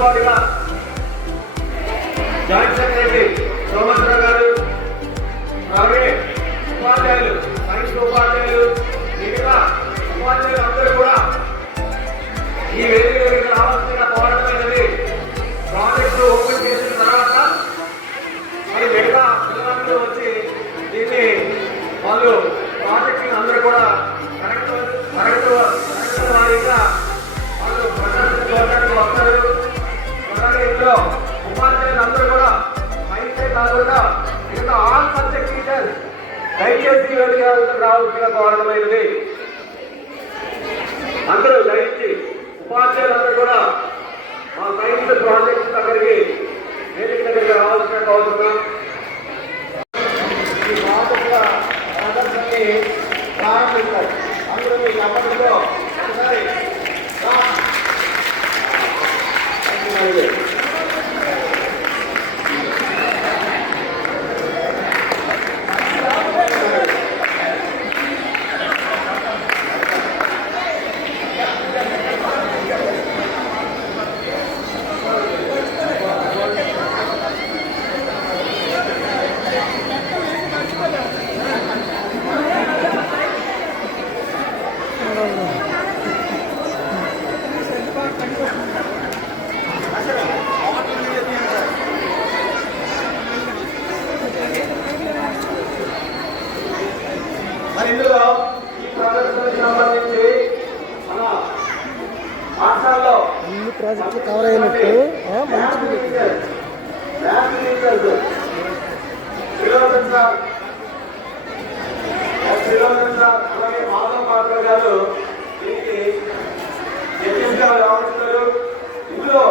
పాటుగా joint secretary Someshwara గారు, అలాగే ఉపాధ్యాయులు, సైన్స్ ఉపాధ్యాయులు, మిగతా ఉపాధ్యాయులు అందరూ కూడా ఈ వేదిక దగ్గరికి రావాల్సిన పోరాటమైనది. ప్రాజెక్టు ఓపెన్ చేసిన తర్వాత మరి మిగతా పిల్లలందరూ వచ్చి దీన్ని వాళ్ళు ప్రాజెక్టుని అందరూ కూడా తరగతి వారీగా వాళ్ళు ప్రదర్శించడానికి వస్తారు. అలాగే ఇందులో ఉపాధ్యాయులు అందరూ కూడా అయితే కాకుండా మిగతా ఆల్ సబ్జెక్ట్ టీచర్స్ దయచేసి వేదిక రావాల్సిన పోరాటమైనది. అందరూ దయచేసి ఉపాధ్యాయులందరూ కూడా మా సైన్స్ ప్రాజెక్ట్ దగ్గరికి వేదిక దగ్గరికి రావాల్సిన కోరుతున్నాం. ఈ ప్రాజెక్టుల ప్రదర్శనని ప్రారంభిస్తారు. అందరూ మీ గమనంలో ఒకసారి ఇందులో ఈ ప్రదర్శనకు సంబంధించి మన పాఠశాలలో అన్ని ప్రాజెక్టులు కవర్ అయినట్టు అలాగే మాధవ పాత్ర గారు దీనికి వ్యవస్థలు ఇందులో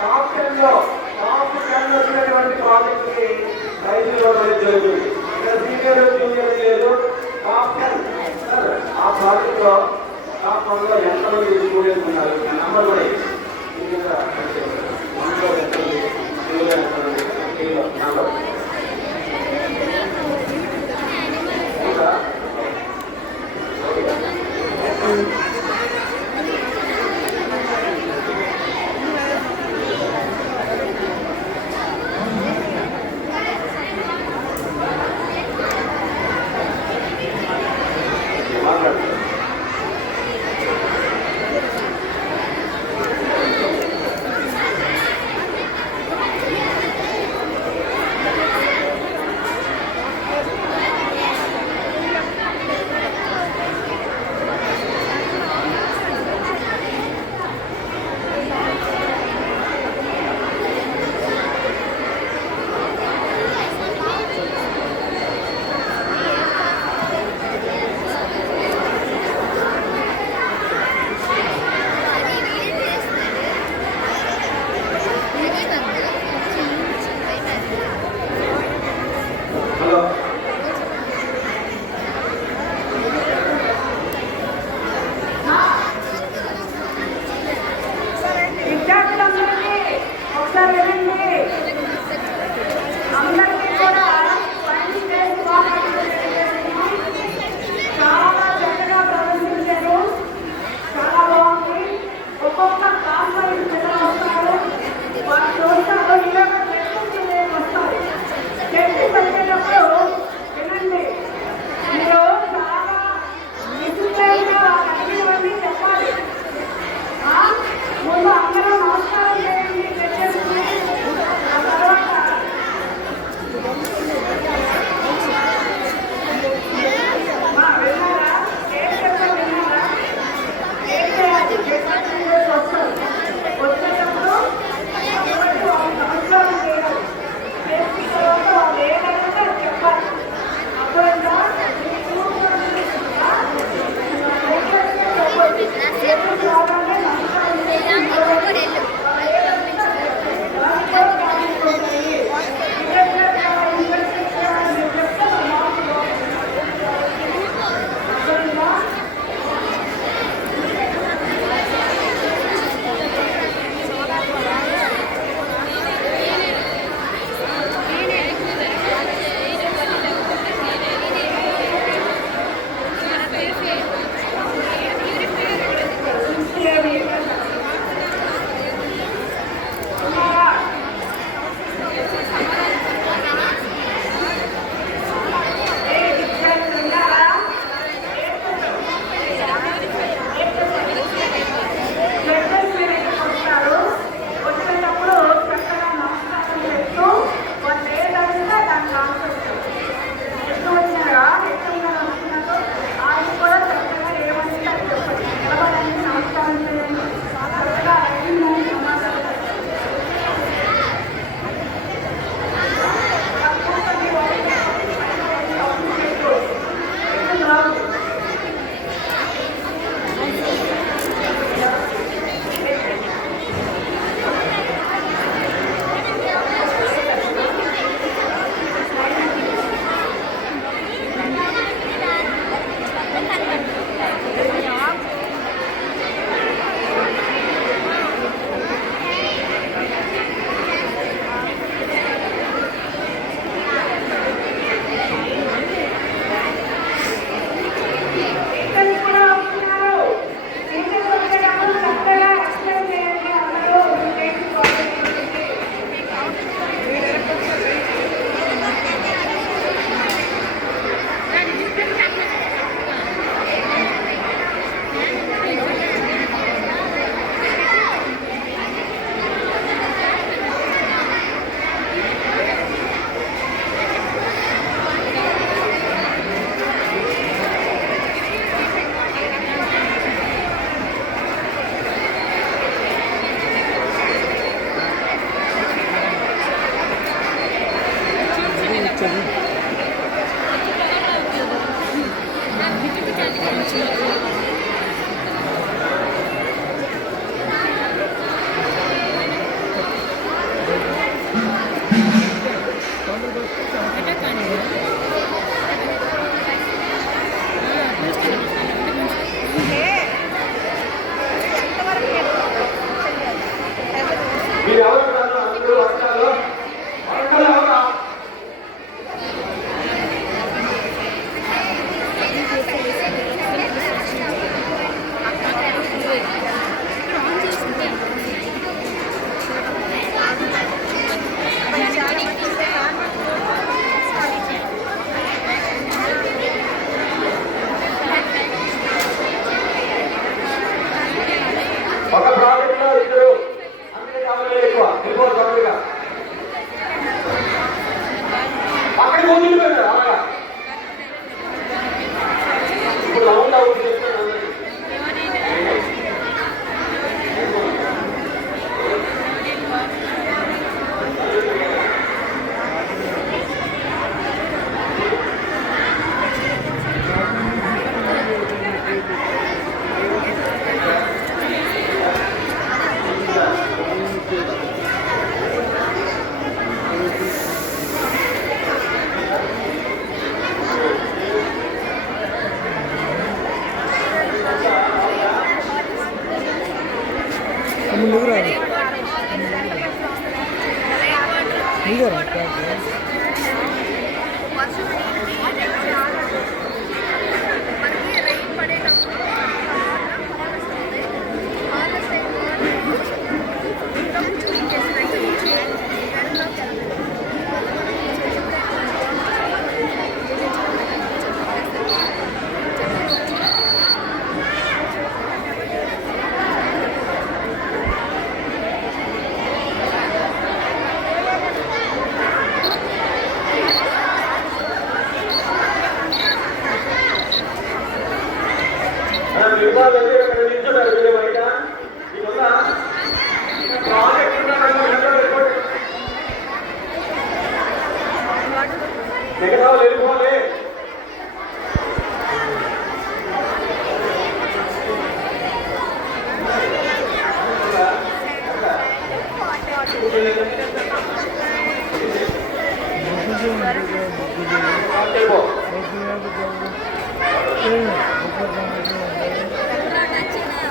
టాప్ 10లో టాప్ 10 వచ్చినటువంటి ప్రాజెక్టుని ప్రైజ్ ఇవ్వడం జరుగుతుంది. ఇక్కడ సీనియర్ జూనియర్ లేదు, టాప్ 10 ఆ ప్రాజెక్ట్ లో టాప్ 1లో ఎంతమంది స్టూడెంట్స్ ఉన్నారు నెంబర్ కూడా నెంబర్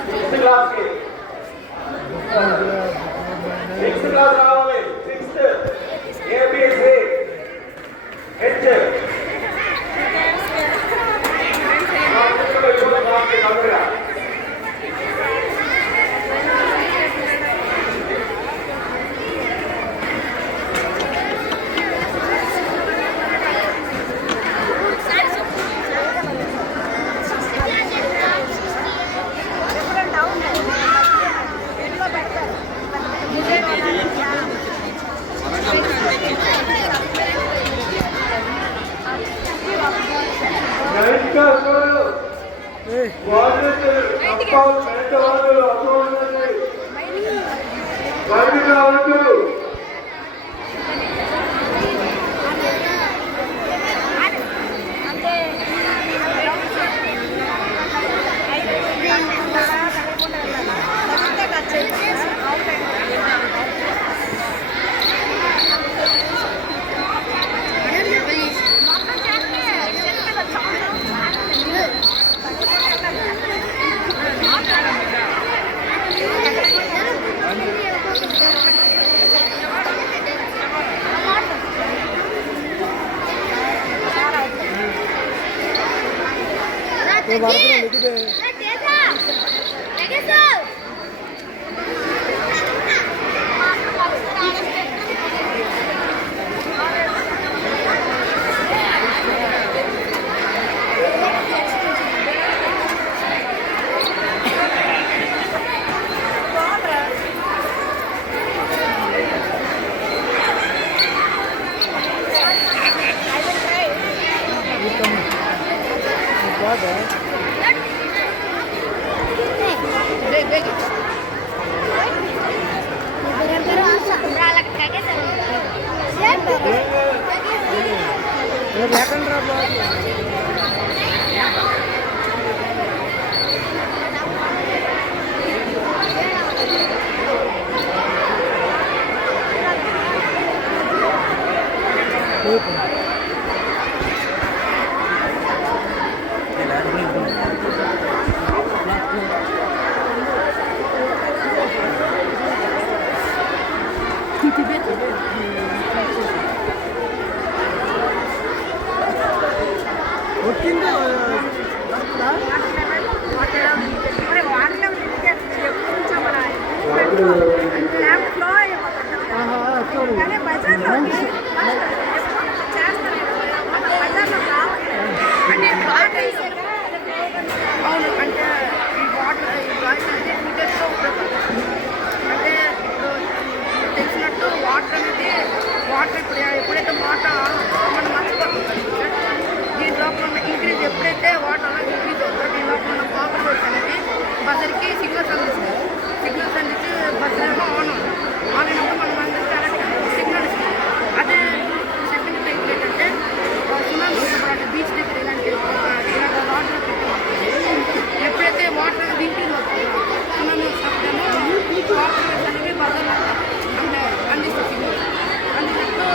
సిక్స్త్ క్లాస్కి సిక్స్త్ క్లాస్ రావాలి. సిక్స్త్ ఏబిసి హెచ్ తమిళ అవును అంటే ఈ వాటర్ ఈ వాటర్ అనేది మీటర్స్తో ఉపయోగపడుతుంది. అంటే ఇప్పుడు తెలిసినట్టు వాటర్ అనేది వాటర్ ఇప్పుడు ఎప్పుడైతే వాటర్ మనం మర్చిపోతుంది దీని లోపల ఉన్న ఇంక్రీజ్ ఎప్పుడైతే వాటర్ అలా ఇంక్రీజ్ అవుతుందో దీని లోపల ఉన్న కాపర్ బోర్డ్స్ అనేది బజర్కి సిగ్నల్స్ అందిస్తుంది. సిగ్నల్స్ అందించి బజర్ ఏమో ఆన్ అయినప్పుడు మనం అందరికీ కరెక్ట్ సిగ్నల్ ఇస్తుంది. అదే సెకండ్ థింగ్ ఏంటంటే సునామీ అంటే బీచ్ దగ్గర ఇలాంటి వాటర్ ఎప్పుడైతే వాటర్ అనేది ఇంక్రీజ్ అవుతుందో సునామీ వచ్చినప్పుడేమో వాటర్ అనేవి బజర్ అంటే అందిస్తుంది సిగ్నల్ అందినట్టు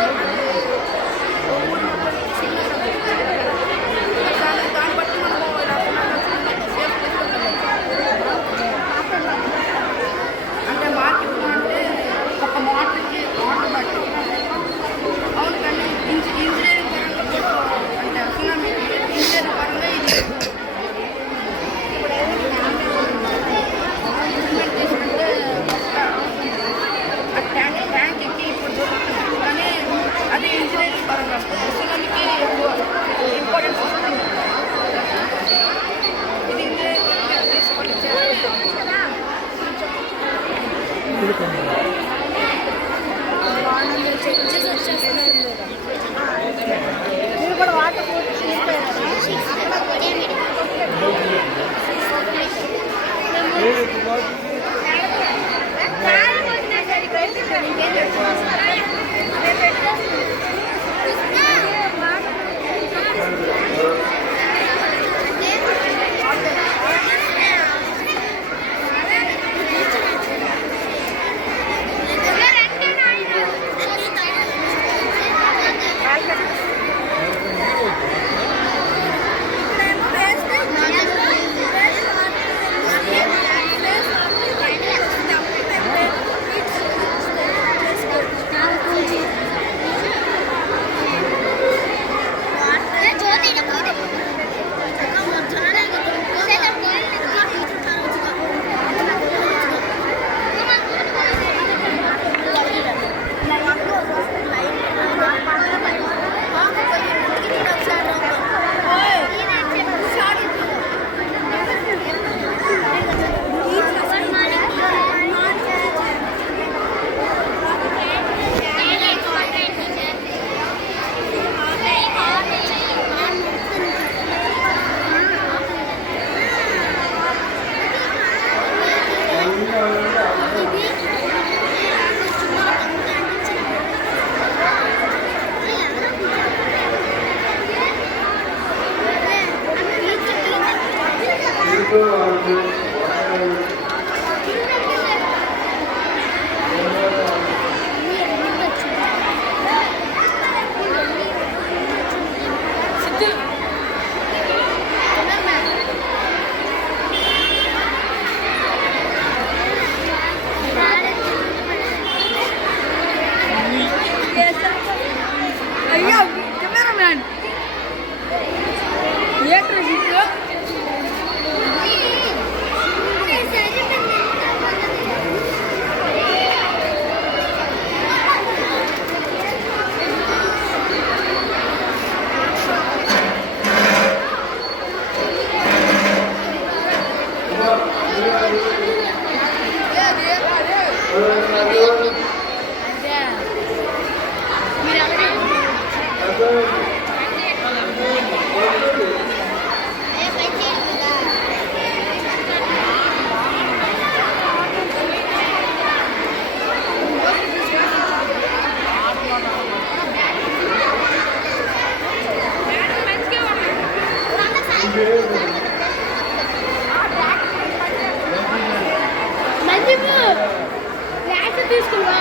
తీసుకున్నా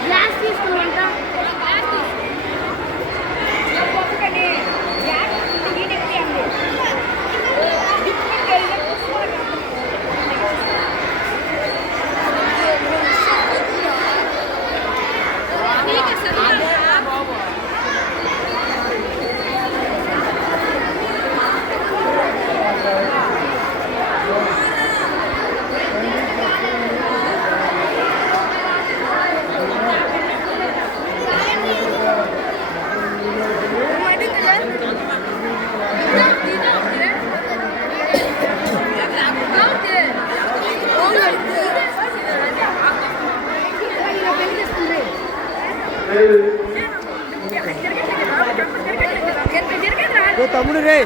గ్లాస్ తీసుకున్నాంట తమ్ముడు రే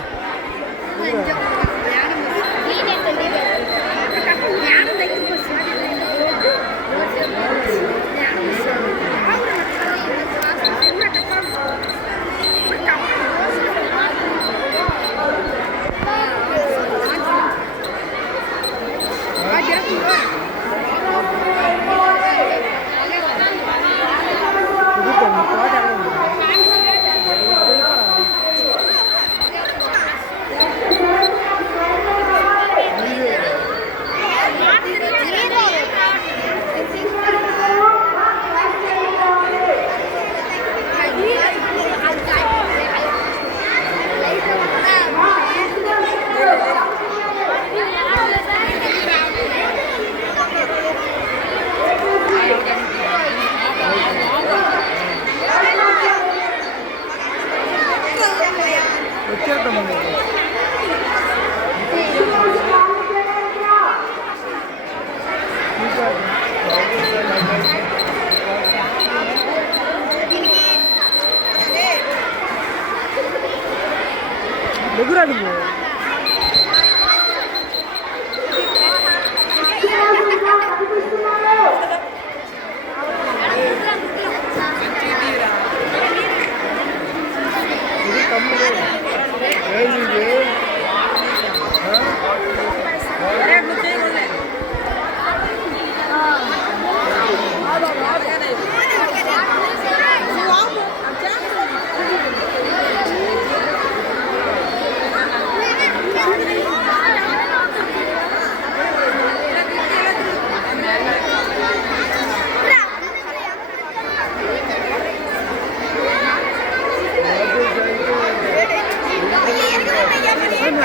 ఎగురాడు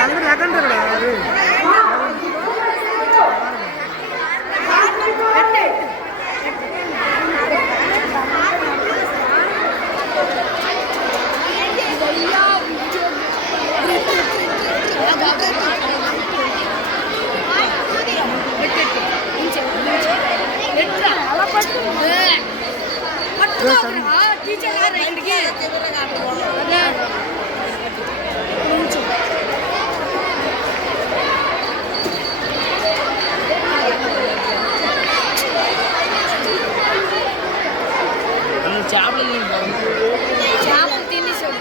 అందరూ లేకంటారు కదా చేపలు తినేసాడు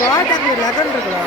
పాట లేకంటారు కదా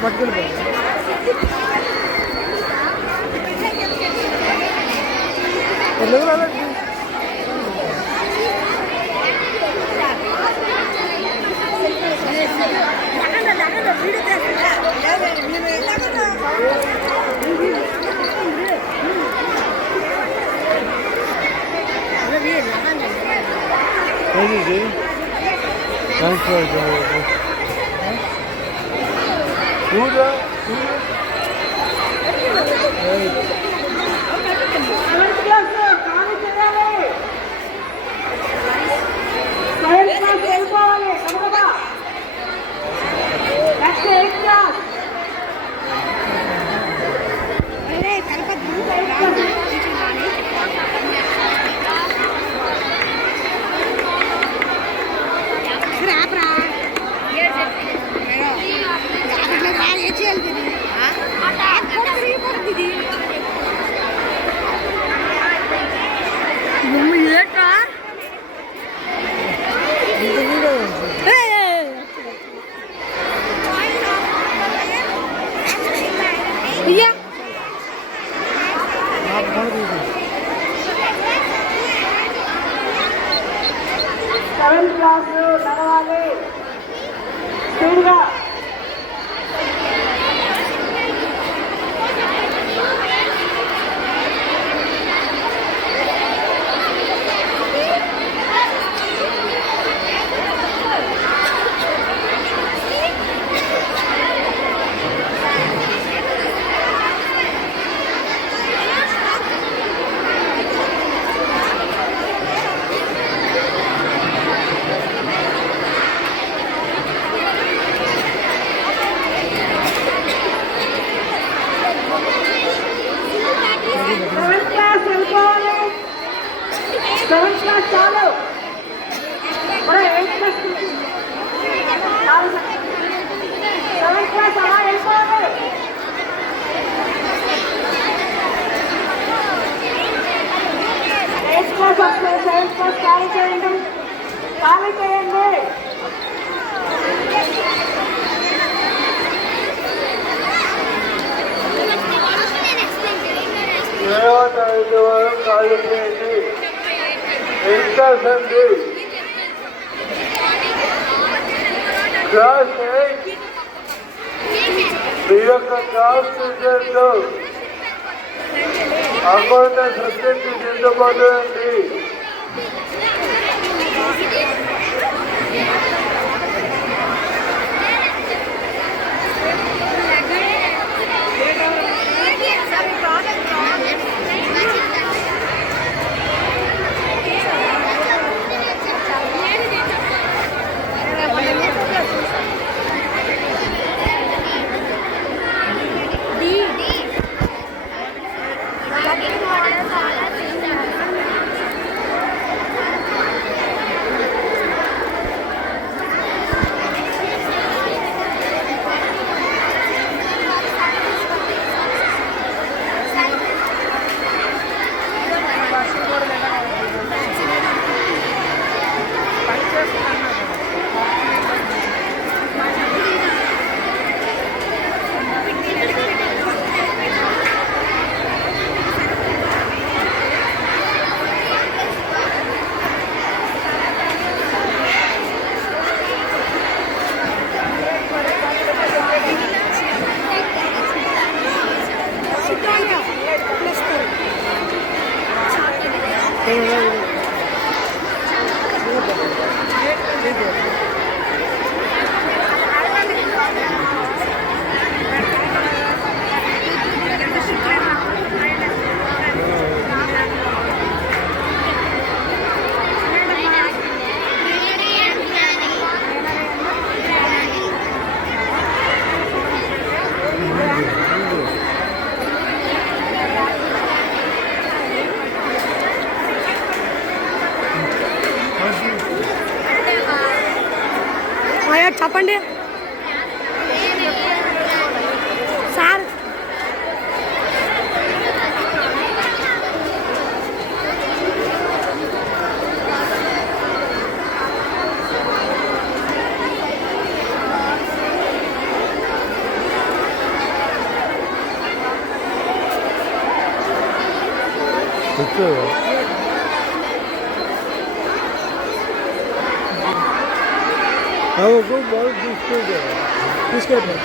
పట్టుకెళ్ళిపో సెవెంత్ క్లాస్ నడవాలి స్పీడ్గా. సెవెంత్ క్లాస్ చాలు. సెవెంత్ క్లాస్ అలా వెళ్ళిపోవాలి. ఎయిత్ క్లాస్ వస్తే సెవెంత్ క్లాస్ ఖాళీ చేయండి, ఖాళీ చేయండి. ఖాళీ చేయండి. క్లాస్ అండి, క్లాస్ 8 మీ యొక్క క్లాస్ టీచర్లు అకౌంట్ సబ్జెక్ట్ చెందబోదు అండి. 1 తీసుకెళ్ళి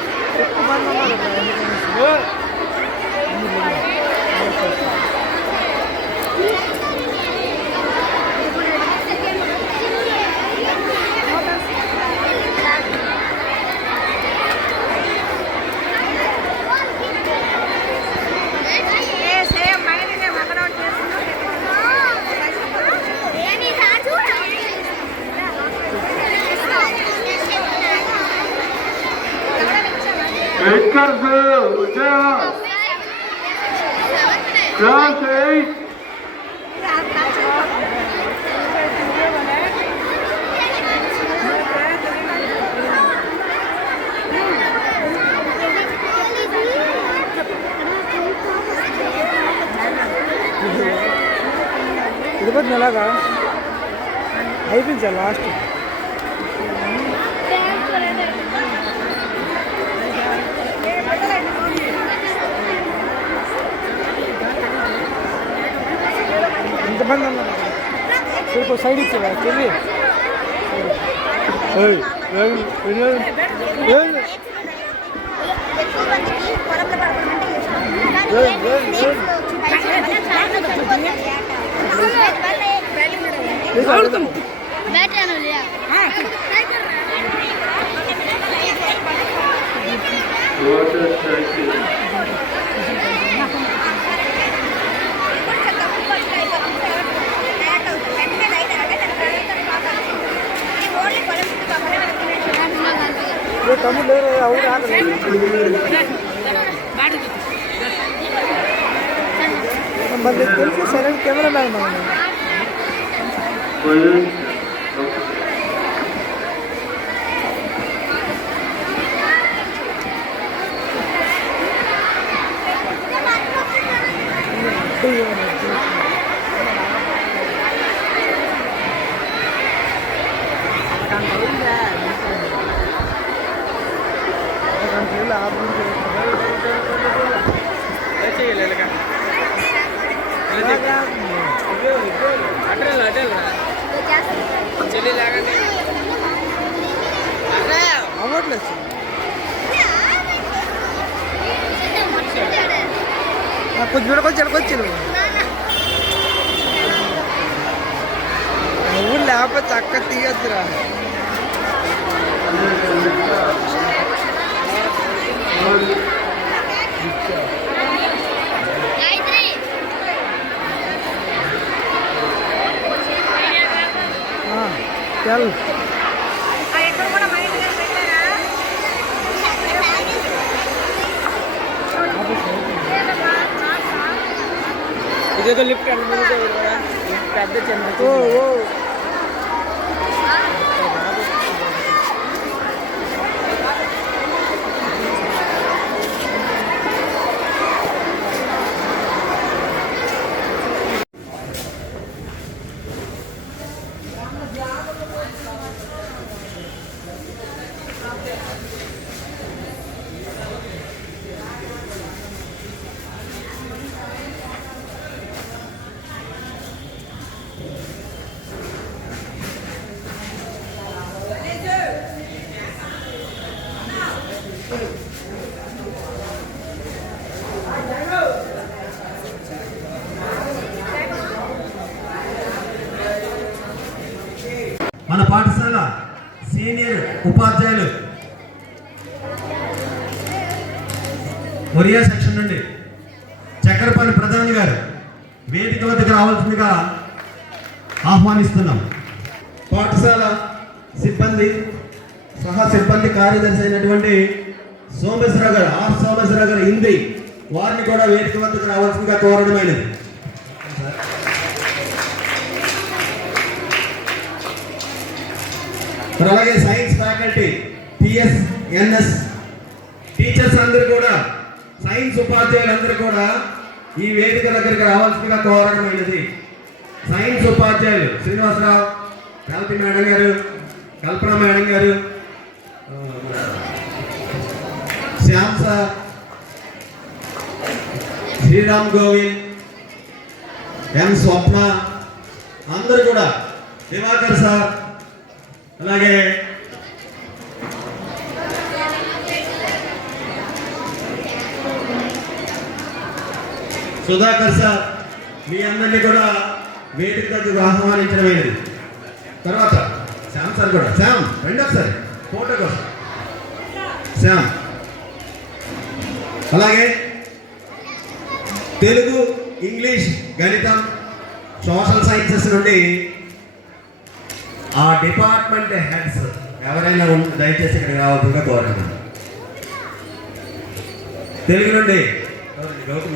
Class 8. తిరుపతి ఎలాగా అయిపోయింది సార్ లాస్ట్ ఎంతమంది అన్నారు ఇప్పుడు సైడ్ ఇచ్చేవా చెల్లి తమ్ముడు లేరు అవును ఆగలేదు మళ్ళీ తెలిసి సరైన కెమెరా మ్యాన్ అవ్వట్లేదు కొంచెం కొంచెం ఎడకొచ్చాను నువ్వు లేకపోతే అక్క తీయొద్దురా చల్ ఇదేదో లిఫ్ట్ పెద్ద చెంది మన పాఠశాల సీనియర్ ఉపాధ్యాయులు ఒరియా సెక్షన్ నుండి చక్రపాణి ప్రధాని గారు వేదిక వద్దకు రావాల్సిందిగా ఆహ్వానిస్తున్నాం. పాఠశాల సిబ్బంది సహా సిబ్బంది కార్యదర్శి అయినటువంటి సోమేశ్వరరావు గారు సోమేశ్వరరావు గారు హిందీ వారిని కూడా వేదిక వద్దకు రావాల్సిందిగా కోరడమైనది. అలాగే సైన్స్ ఫ్యాకల్టీ టిఎస్ఎన్ఎస్ టీచర్స్ అందరూ కూడా సైన్స్ ఉపాధ్యాయులందరూ కూడా ఈ వేదిక దగ్గరికి రావాల్సిందిగా కోరడమైనది. సైన్స్ ఉపాధ్యాయులు శ్రీనివాసరావు, కల్పి మేడం గారు, కల్పన మేడం గారు, శ్యామ్ సార్, శ్రీరామ్ గోవింద్, ఎం స్వప్న అందరూ కూడా, దివాకర్ సార్, అలాగే సుధాకర్ సార్, మీ అందరినీ కూడా వేదిక దగ్గరకు ఆహ్వానించడమైనది. తర్వాత శ్యామ్ సార్ కూడా, శ్యామ్ రండి ఒకసారి ఫోటో కోసం, శ్యామ్. అలాగే తెలుగు, ఇంగ్లీష్, గణితం, సోషల్ సైన్సెస్ నుండి ఆ డిపార్ట్మెంట్ హెడ్స్ ఎవరైనా దయచేసి ఇక్కడికి రావాల్సిందిగా కోరుతున్నాను. తెలుగు నుండి గౌతమ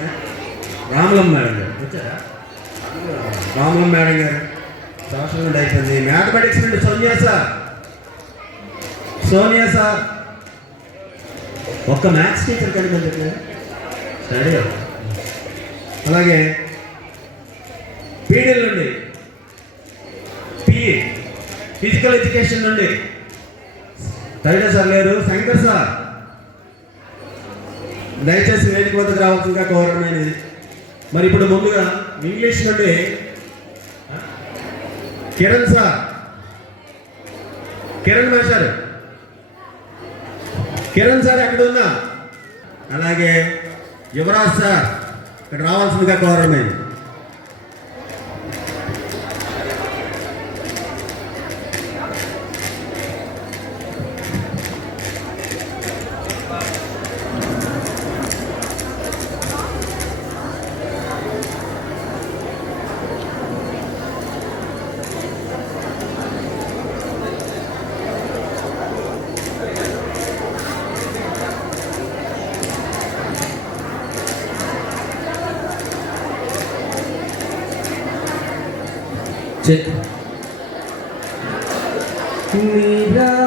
రామలం మేడం గారు వచ్చారా? రామలం మేడం గారు సోషల్ నుండి అయిపోయింది. మ్యాథమెటిక్స్ నుండి సోనియా సార్ ఒక్క మ్యాథ్స్ టీచర్ కనిపించట్లేదు స్టడీ. అలాగే పీడీఎల్ నుండి పిఈ ఫిజికల్ ఎడ్యుకేషన్ నుండి టైలర్ సార్ లేరు, శంకర్ సార్ దయచేసి వేదిక వద్దకు రావాల్సిందిగా కోరడమైనది. మరి ఇప్పుడు ముందుగా ఇంగ్లీష్ నుండి Kiran sir, Kiran master, Kiran sir ఎక్కడ ఉన్నా, అలాగే యువరాజ్ సార్ ఇక్కడ రావాల్సిందిగా కోరడమైనది.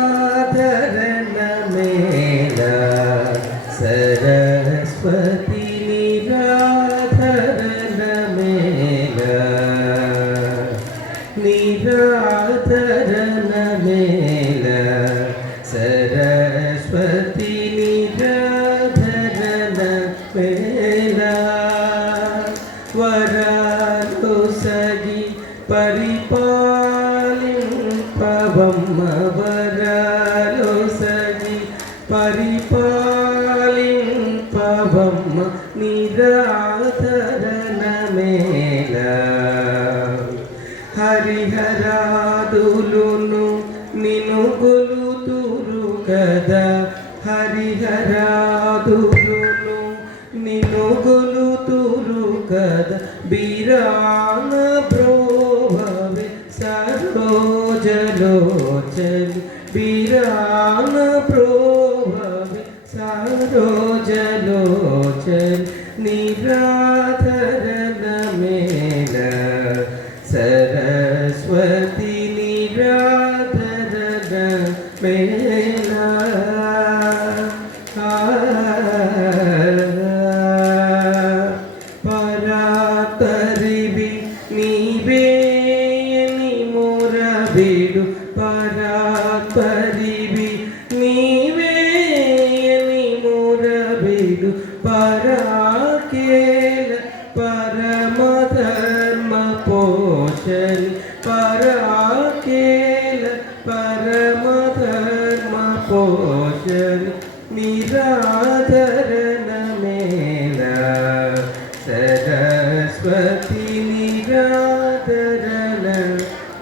నిరాధరణ మేళ సరస్వతి నిరాధరణ మేళ నిరాధరణ మేళ సరస్వతి నిరాధరణ మేళ వరాలు సగి పరిపాలింపవమ్మ వరాలు సగి పరిపాలింపవమ్మ నిరాధరణ మేళ హరిహరాదులును నిను గొలుతురు కదా హరిహరాదులును నిను గొలుతురు కదా బిరాన బ్రోభవే సరోజలోచలి బిరాన బ్రోభవే సరోజలోచలి నిరాధరణ మేళ సరస్వతి నిరాధరణ మేళ పరాతరివి నీవే ని మొరబిడు పరాతరివి నీవే ని మొరబిడు పరాకేల పరమధర్మ పోషని పరాకేల పరమధర్మ పోషని నిరాధరణ మేళ సరస్వతి నిరాధరణ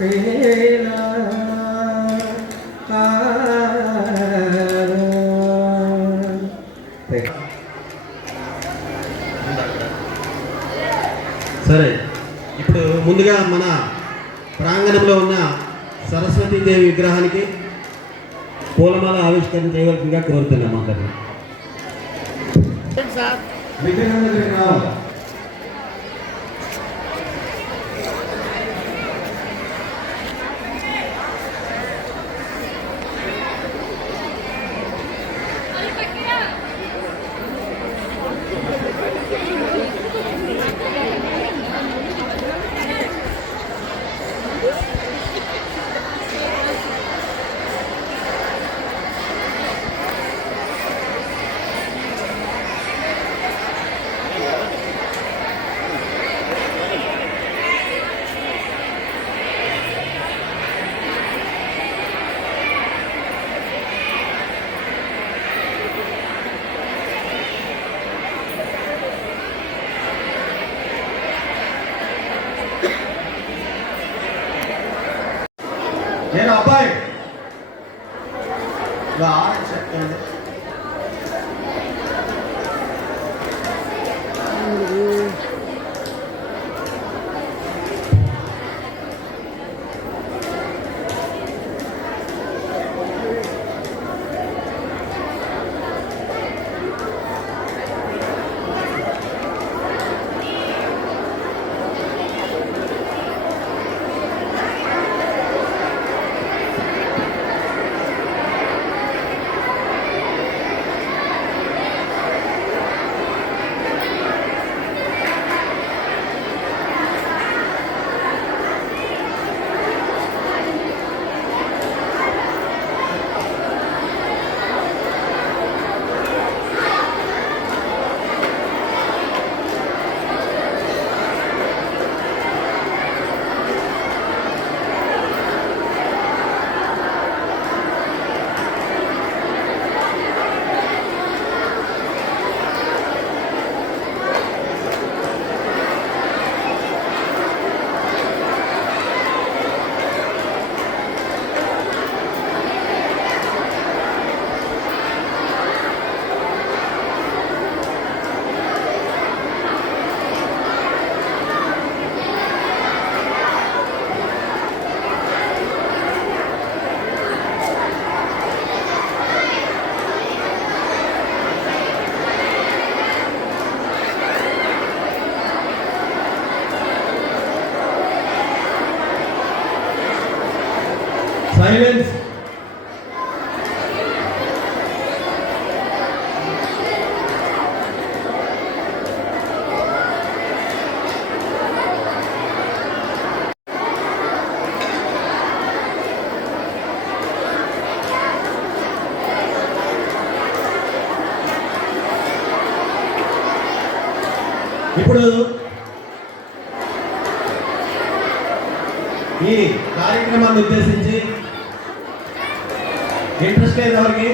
మేళ సరే, ఇప్పుడు ముందుగా మన ప్రాంగణంలో ఉన్న సరస్వతీదేవి విగ్రహానికి పూలమాల ఆవిష్కరణ చేయవలసిందిగా కోరుతున్నాం. అందరినీ విగ్రహం దగ్గరికి రావాలి. నేను అబ్బాయి ఆరెంజ్ చెప్పండి. సైలెన్స్. ఇప్పుడు ఈ కార్యక్రమాన్ని ఉద్దేశించి ఇంట్రెస్ట్ లేదు ఎవరికి?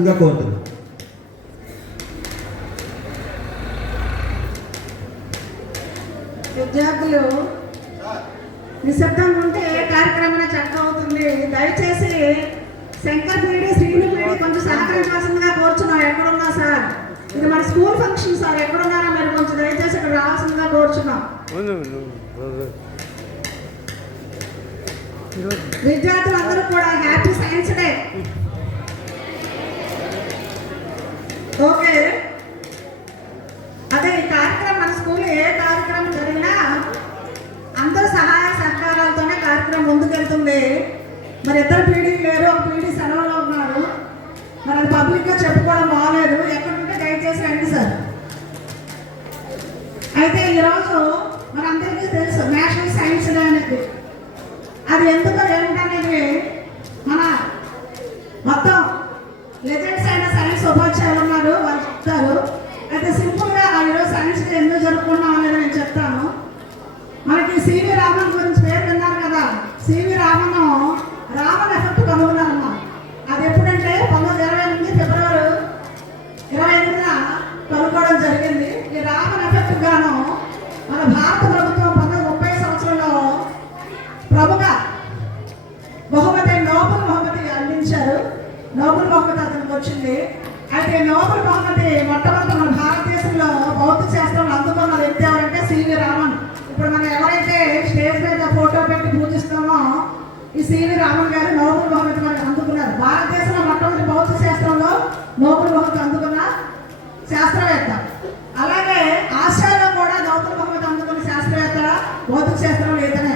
ఇంకా కోరుతుంది. విద్యార్థులు నిశ్శబ్దంగా ఉంటే కార్యక్రమం చక్కగా అవుతుంది. దయచేసి శంకర్ పీడి శ్రీని పీడి కొంచెం సహకరించాల్సిందిగా కోరుచున్నాం. ఎక్కడున్నా సార్, ఇది మన స్కూల్ ఫంక్షన్ సార్, ఎక్కడున్నారా మీరు కొంచెం దయచేసి ఇక్కడ రావాల్సిందిగా కోరుచున్నాం. విద్యార్థులందరూ కూడా హ్యాపీ సైన్స్ డే. ఓకే, అదే ఈ కార్యక్రమం మన స్కూల్లో ఏ కార్యక్రమం జరిగినా అందరూ సహాయ సహకారాలతోనే కార్యక్రమం ముందుకెళ్తుంది. మరి ఇద్దరు పీడీలు లేరు, ఒక పీడీ సెలవులో ఉన్నారు. మరి అది పబ్లిక్గా చెప్పుకోవడం బాగాలేదు. ఎక్కడుంటే దయచేసి రండి సార్. అయితే ఈరోజు మన అందరికీ తెలుసు నేషనల్ సైన్స్ డే అనేది. అది ఎందుకు ఏంటనేది మన మొత్తం లెజెండ్స్ అయిన సైన్స్ ఉపాధ్యాయులు ఉన్నారు, వాళ్ళు చెప్తారు. అయితే సింపుల్గా ఈరోజు సైన్స్ డే ఎందుకు జరుపుకున్నాం అనేది నేను చెప్తాను. మనకి సివి రామన్ గురించి పేరు విన్నారు కదా. సివి రామన్ రామన్ ఎఫెక్ట్ కనుగొన్నారమ్మా. అది ఎప్పుడంటే 1928 ఫిబ్రవరి 28న కనుక్కోవడం జరిగింది. ఈ రామన్ ఎఫెక్ట్ గాను మన భారత ప్రభుత్వం 1930 సంవత్సరంలో ప్రముఖ బహుమతి నోబెల్ బహుమతి అందించారు. నోబెల్ బహుమతి అతనికి వచ్చింది. అయితే నోబెల్ బహుమతి మొట్టమొదటి మన భారతదేశంలో భౌతిక శాస్త్రంలో అందుకున్న వ్యక్తి ఎవరంటే సివి రామన్. ఇప్పుడు మనం ఎవరైతే స్టేజ్ మీద ఫోటో పెట్టి పూజిస్తామో ఈ సివి రామన్ గారు నోబెల్ బహుమతి మనకు అందుకున్నారు. భారతదేశంలో మొట్టమొదటి భౌతిక శాస్త్రంలో నోబెల్ బహుమతి అందుకున్న శాస్త్రవేత్త. అలాగే ఆసియాలో కూడా నోబెల్ బహుమతి అందుకున్న శాస్త్రవేత్త భౌతిక శాస్త్రంలో ఇతనే.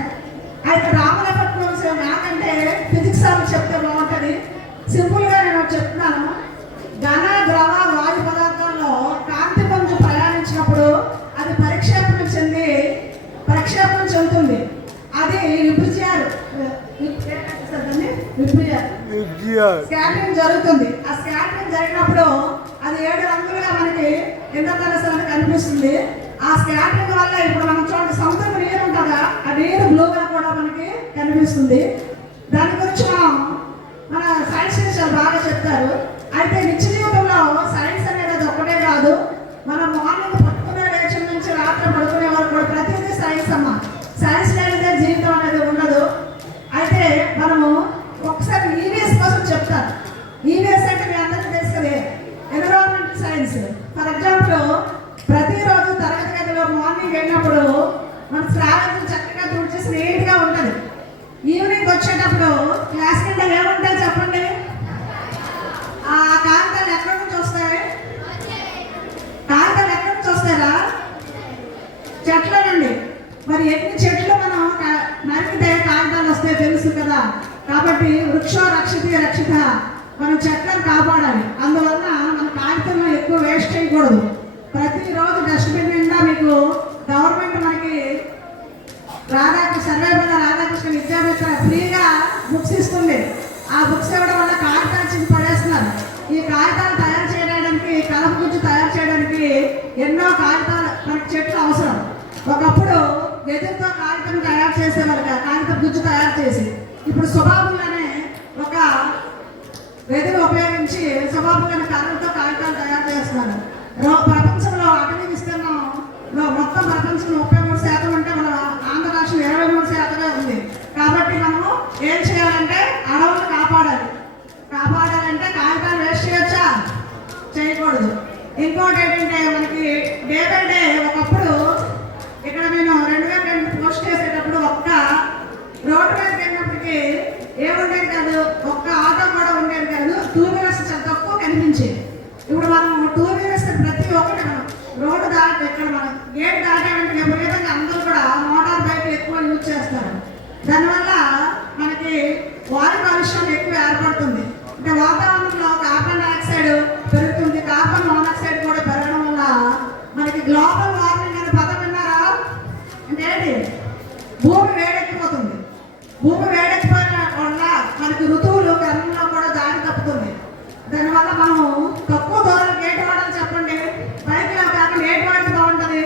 అయితే రామన్ ఎఫెక్ట్ గురించి నాకంటే ఫిజిక్స్ అని చెప్తే బాగుంటుంది. సింపుల్గా నేను చెప్తున్నాను. ఘన ద్రవ వాయు పదార్థాల్లో కాంతి పుంజు ప్రయాణించినప్పుడు అది ప్రక్షేపణ చెందుతుంది. అది స్కాటరింగ్ జరుగుతుంది. ఆ స్కాటరింగ్ జరిగినప్పుడు అది 7 రంగులుగా మనకి ఇంద్రధనుస్సు కనిపిస్తుంది. ఆ స్కాటరింగ్ వల్ల ఇప్పుడు మనం చూడండి సముద్రం నీరు ఉంటుందా, ఆ నీరు బ్లూగా కూడా మనకి కనిపిస్తుంది. దాని గురించి మనం మన సైన్స్ టీచర్ బాగా చెప్తారు. అయితే నిత్య జీవితంలో సైన్స్ అనేది అది ఒక్కటే కాదు. మనం మార్నింగ్ పడుకునే లేచిన నుంచి రాత్రి పడుకునే వరకు కూడా ప్రతిదీ సైన్స్ అమ్మ. సైన్స్ లేనిదే జీవితం అనేది ఉండదు. అయితే మనము ఒకసారి ఈవీఎస్ కోసం చెప్తాను. ఈవీఎస్ అంటే మీ అందరికీ తెలుస్తుంది, ఎన్విరాన్మెంటల్ సైన్స్. ఫర్ ఎగ్జాంపుల్ ప్రతిరోజు తరగతి గదిలో మార్నింగ్ వెళ్ళినప్పుడు మన స్లాబ్ చక్కగా తుడిచేసి నీట్గా ఉంటుంది. ఈవినింగ్ వచ్చేటప్పుడు క్లాస్ కింద ఏముంటాయి చెప్పండి? ఆ కాగితాలు ఎక్కడి నుంచి వస్తాయి? కాగితాలు ఎక్కడి నుంచి వస్తారా? చెట్ల నుండి. మరి ఎన్ని చెట్లు మనం నరికితే కాగితాలు వస్తాయో తెలుసు కదా. కాబట్టి వృక్షో రక్షితే రక్షిత, మనం చెట్లను కాపాడాలి. అందువల్ల మన కాగితంలో ఎక్కువ వేస్ట్ చేయకూడదు. ప్రతిరోజు డస్ట్బిన్ నిండా మీకు గవర్నమెంట్ మనకి సర్వేపల్లి రాధాకృష్ణ విద్యామిత్ర ఫ్రీగా బుక్స్ ఇస్తుంది. ఆ బుక్స్ ఇవ్వడం వల్ల కాగితాలు చించి పడేస్తున్నారు. ఈ కాగితాలు తయారు చేయడానికి, కలప గుజ్జు తయారు చేయడానికి ఎన్నో కాగితాలు మనకి చెట్లు అవసరం. ఒకప్పుడు వెదురుతో కాగితం తయారు చేసేవాళ్ళు, కాగితం గుజ్జు తయారు చేసి. ఇప్పుడు సుబాబులు అనే ఒక వెదురు ఉపయోగించి సుబాబులు కర్రలతో కాగితాలు తయారు చేస్తున్నారు. ప్రపంచంలో అటవీ విస్తీర్ణంలో మొత్తం ప్రపంచంలో 33% ఉంటే మన ఆంధ్ర రాష్ట్రం 23% ఉంది. కాబట్టి మనము ఏం చేయాలంటే అడవులను కాపాడాలంటే కాగితాలు వేస్ట్ చేయొచ్చా? చేయకూడదు. ఇంకోటి ఏంటంటే మనకి డే బై డే ఒకప్పుడు ఇక్కడ నేను 2002 పోస్ట్ చేసేటప్పుడు ఒక్క రోడ్డు మీద వెళ్ళినప్పటికీ ఏముండేది కాదు, ఒక్క ఆటో కూడా ఉండేది కాదు. 2 వీలర్స్ చాలా తక్కువ కనిపించేది. ఇప్పుడు మనం 2 వీలర్స్ ప్రతి ఒక్కటి మనం రోడ్డు దాటి ఇక్కడ మనం గేట్ దాటాలంటే విపరీతంగా అందరూ కూడా మోటార్ బైక్లు ఎక్కువ యూజ్ చేస్తారు. దానివల్ల మనకి వాయు కాలుష్యం ఎక్కువ ఏర్పడుతుంది. అంటే వాతావరణంలో కార్బన్ డైఆక్సైడ్ పెరుగుతుంది, కార్బన్ మోనాక్సైడ్ కూడా పెరగడం వల్ల మనకి గ్లోబల్ వార్మింగ్ అనే పదం విన్నారా? అంటే ఏంటి? భూమి వేడెక్కిపోతుంది. భూమి వేడెక్కిపోయిన వల్ల మనకి ఋతువులు క్రమంలో కూడా దారి తప్పుతుంది. దానివల్ల మనము తక్కువ దూరం గేట్ వాడాలి చెప్పండి. బైక్లో కాకుండా ఏటి వాడితే బాగుంటుంది?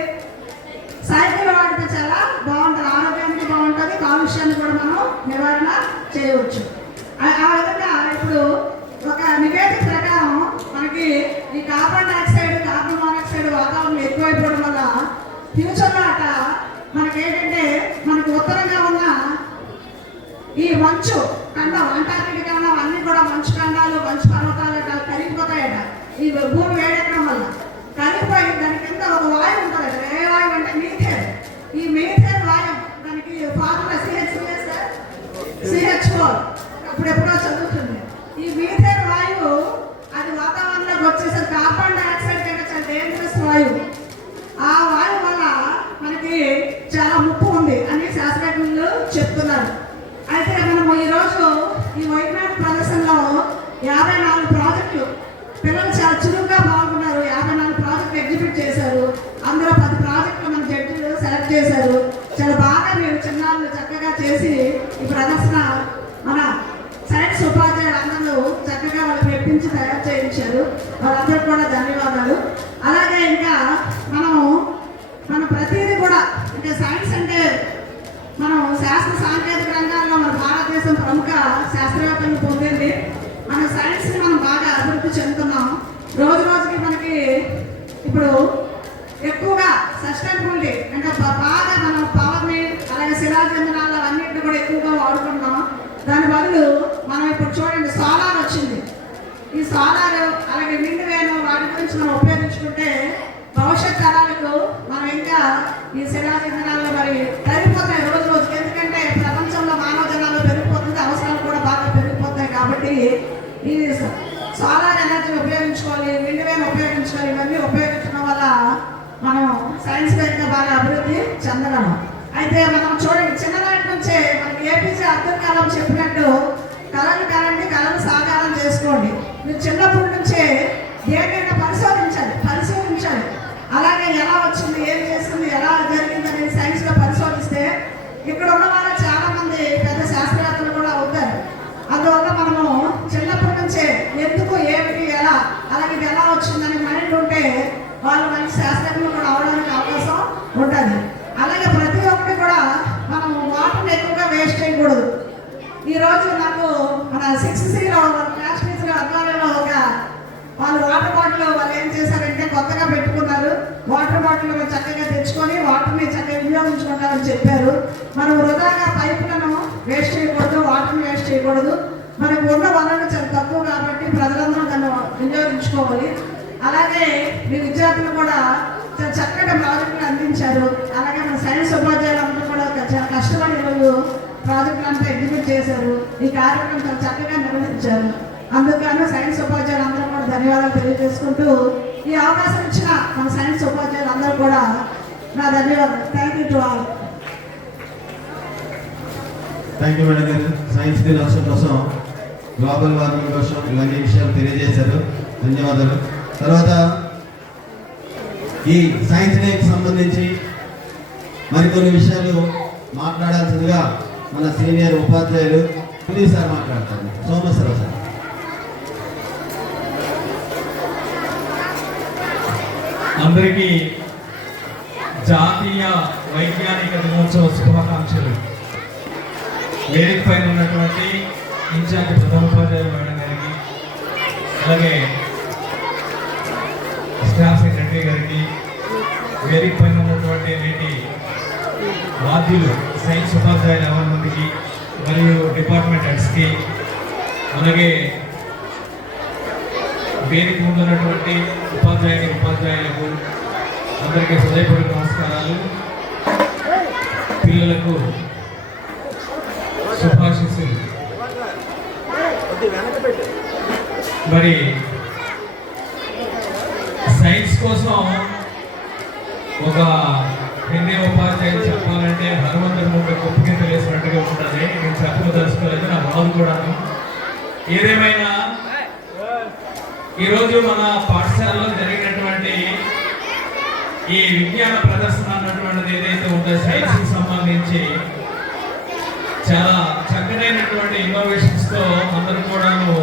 సైకిల్ వాడితే చాలా బాగుంటుంది, ఆరోగ్యానికి బాగుంటుంది, కాలుష్యాన్ని కూడా మనం నివారణ చేయవచ్చు. ఆ విధంగా ఇప్పుడు ఒక నివేదిక ప్రకారం మనకి ఈ కార్బన్ డైఆక్సైడ్, కార్బన్ మోనాక్సైడ్ వాతావరణం ఎక్కువైపోవడం వల్ల ఫ్యూచర్లో అట మనకేంటంటే మనకు ఉత్తరంగా ఉన్న ఈ మంచు ఖండం, అంటార్కిటిక్ ఖండం అన్నీ కూడా మంచు ఖండాలు, మంచు పర్వతాలు కరిగిపోతాయట. ఈ భూమి వేడెక్కడం వల్ల కరిగిపోయి దాని కింద ఒక వాయువు ఉంటుంది. ఏ వాయువు అంటే మీథేన్. ఈ మీథేన్ వాయువు దానికి ఫార్ములా CH4 అప్పుడు ఎప్పుడో చదువుతుంది. ఈ మీథేన్ వాయువు అది వాతావరణంలోకి వచ్చేసరికి కార్బన్ డైఆక్సైడ్ కంటే చాలా డేంజరస్ వాయువు. ఆ వాయువు వల్ల మనకి చాలా ముప్పు ఉంది అని శాస్త్రజ్ఞులు చెప్తున్నారు. అయితే మనము ఈరోజు ఈ వైజ్ఞానిక ప్రదర్శనలో 54 ప్రాజెక్టులు పిల్లలు చాలా చురుగ్గా పాల్గొన్నారు. 54 ప్రాజెక్టులు ఎగ్జిబిట్ చేశారు. అందులో 10 ప్రాజెక్టులు మన జడ్జిలు సెలెక్ట్ చేశారు. చాలా బాగా మీరు చిన్నాళ్ళు చక్కగా చేసి ఈ ప్రదర్శన మన సైన్స్ ఉపాధ్యాయులు అందరూ చక్కగా వాళ్ళు మెప్పించి తయారు చేయించారు. వాళ్ళందరికీ కూడా ధన్యవాదాలు. అలాగే ఇంకా మనం ప్రతిదీ కూడా అంటే సైన్స్ అంటే మనం శాస్త్ర సాంకేతిక రంగాల్లో మన భారతదేశం ప్రముఖ శాస్త్రవేత్తలను పొందింది. మన సైన్స్ని మనం బాగా అభివృద్ధి చెందుతున్నాం. రోజు రోజుకి మనకి ఇప్పుడు ఎక్కువగా సస్టైనబిలిటీ అంటే బాగా మనం పవర్ని అలాగే శిలాజంధనాలు అవన్నింటినీ కూడా ఎక్కువగా వాడుకుంటున్నాం. దాని బదులు మనం ఇప్పుడు చూడండి సోలార్ వచ్చింది. ఈ సోలార్ అలాగే విండ్ వేను వాటి గురించి మనం ఉపయోగించుకుంటే భవిష్యత్ తరాలకు మనం ఇంకా ఈ శిలాజంధనాలు మరి తగ్గిపోతాయి రోజు రోజుకి. ఎందుకంటే ప్రపంచంలో మానవ జనాలు పెరిగిపోతుంది, అవసరాలు కూడా బాగా పెరిగిపోతాయి. కాబట్టి ఈ సోలార్ ఎనర్జీ ఉపయోగించుకోవాలి, విండ్ వేను ఉపయోగించుకోవాలి. ఇవన్నీ ఉపయోగించడం వల్ల మనం సైన్స్ వేదిక బాగా అభివృద్ధి చెందగలం. అయితే మనం చూడండి చిన్ననాటి నుంచే మనకి APJ అబ్దుల్ కలాం చెప్పినట్టు కళలు కలండి, కళలు సాకారం చేసుకోండి. మీరు చిన్నప్పటి నుంచే ఏదైనా పరిశోధించాలి. అలాగే ఎలా వచ్చింది, ఏం చేస్తుంది, ఎలా జరిగింది అనేది సైన్స్లో పరిశోధిస్తే ఇక్కడ ఉన్న వాళ్ళు చాలా మంది పెద్ద శాస్త్రవేత్తలు కూడా అవుతారు. అందువల్ల మనము చిన్నప్పటి నుంచే ఎందుకు, ఏమిటి, ఎలా, అలాగే ఇది ఎలా వచ్చిందని మైండ్ ఉంటే వాళ్ళు మంచి శాస్త్రజ్ఞులు కూడా అవడానికి అవకాశం ఉంటుంది. అలాగే ప్రతి ఒక్కటి కూడా మనం వాటర్ని ఎక్కువగా వేస్ట్ చేయకూడదు. ఈరోజు నాకు మన 6Cలో క్లాస్ టీచర్ ఆధ్వర్యంలో వాళ్ళు వాటర్ బాటిల్ వాళ్ళు ఏం చేశారంటే కొత్తగా పెట్టుకున్నారు. వాటర్ బాటిల్ చక్కగా తెచ్చుకొని వాటర్ని చక్కగా వినియోగించుకుంటామని చెప్పారు. మనం వృధాగా పైపులను వేస్ట్ చేయకూడదు, వాటర్ని వేస్ట్ చేయకూడదు. మనకు ఉన్న వనరులు చాలా తక్కువ కాబట్టి ప్రజలందరూ దాన్ని వినియోగించుకోవాలి. అలాగే మీ విద్యార్థులు కూడా చాలా చక్కటి ప్రాజెక్టులు అందించారు. అలాగే మన సైన్స్ ఉపాధ్యాయులు అందరూ కూడా చాలా కష్టపడి ఈరోజు ప్రాజెక్టులు అంతా ఎగ్జిక్యూట్ చేశారు. ఈ కార్యక్రమం చాలా చక్కగా నిర్వహించారు. అందుకని సైన్స్ ఉపాధ్యాయులు అందరూ కూడా ధన్యవాదాలు తెలియజేసుకుంటూ ఈ అవకాశం ఇచ్చిన మన సైన్స్ ఉపాధ్యాయులు అందరూ కూడా నా ధన్యవాదాలు. Thank you to all. Thank you madam గారు. సైన్స్ దినోత్సవం కోసం, గ్లోబల్ వార్మింగ్ కోసం ఇవన్నీ విషయాలు తెలియజేశారు. ధన్యవాదాలు. తర్వాత ఈ సైన్స్ డేకి సంబంధించి మరికొన్ని విషయాలు మాట్లాడాల్సిందిగా మన సీనియర్ ఉపాధ్యాయులు సార్ మాట్లాడతారు. సోమేశ్వరరావు సార్. అందరికీ జాతీయ వైజ్ఞానిక దినోత్సవ శుభాకాంక్షలు. వేదిక పైన ఉన్నటువంటి ఇన్ఛార్జ్ ప్రధానోపాధ్యాయులు మేడం గారికి, అలాగే స్టాఫ్ సెక్రటరీ గారికి, వేదిక పైన ఉన్నటువంటి నేటి బాధ్యులు సైన్స్ ఉపాధ్యాయులు 50 మందికి మరియు డిపార్ట్మెంట్ హెడ్స్కి, అలాగే వేదిక ముందున్నటువంటి ఉపాధ్యాయులకు అందరికీ హృదయపూర్వక నమస్కారాలు. పిల్లలకు శుభాశీస్సులు. మరి సైన్స్ కోసం ఒక హిందీ ఉపాధ్యాయులు చెప్పాలంటే హనుమంతుడి ముందు గొప్పకి తెలిసినట్టుగా ఉంటుంది. నేను చెప్పదలుచుకోలేదు, నా బాధ కూడాను. ఏదేమైనా ఈరోజు మన పాఠశాలలో జరిగినటువంటి ఈ విజ్ఞాన ప్రదర్శన అన్నటువంటిది ఏదైతే ఉందో సైన్స్కి సంబంధించి చాలా చక్కనైనటువంటి ఇన్నోవేషన్స్తో అందరూ కూడాను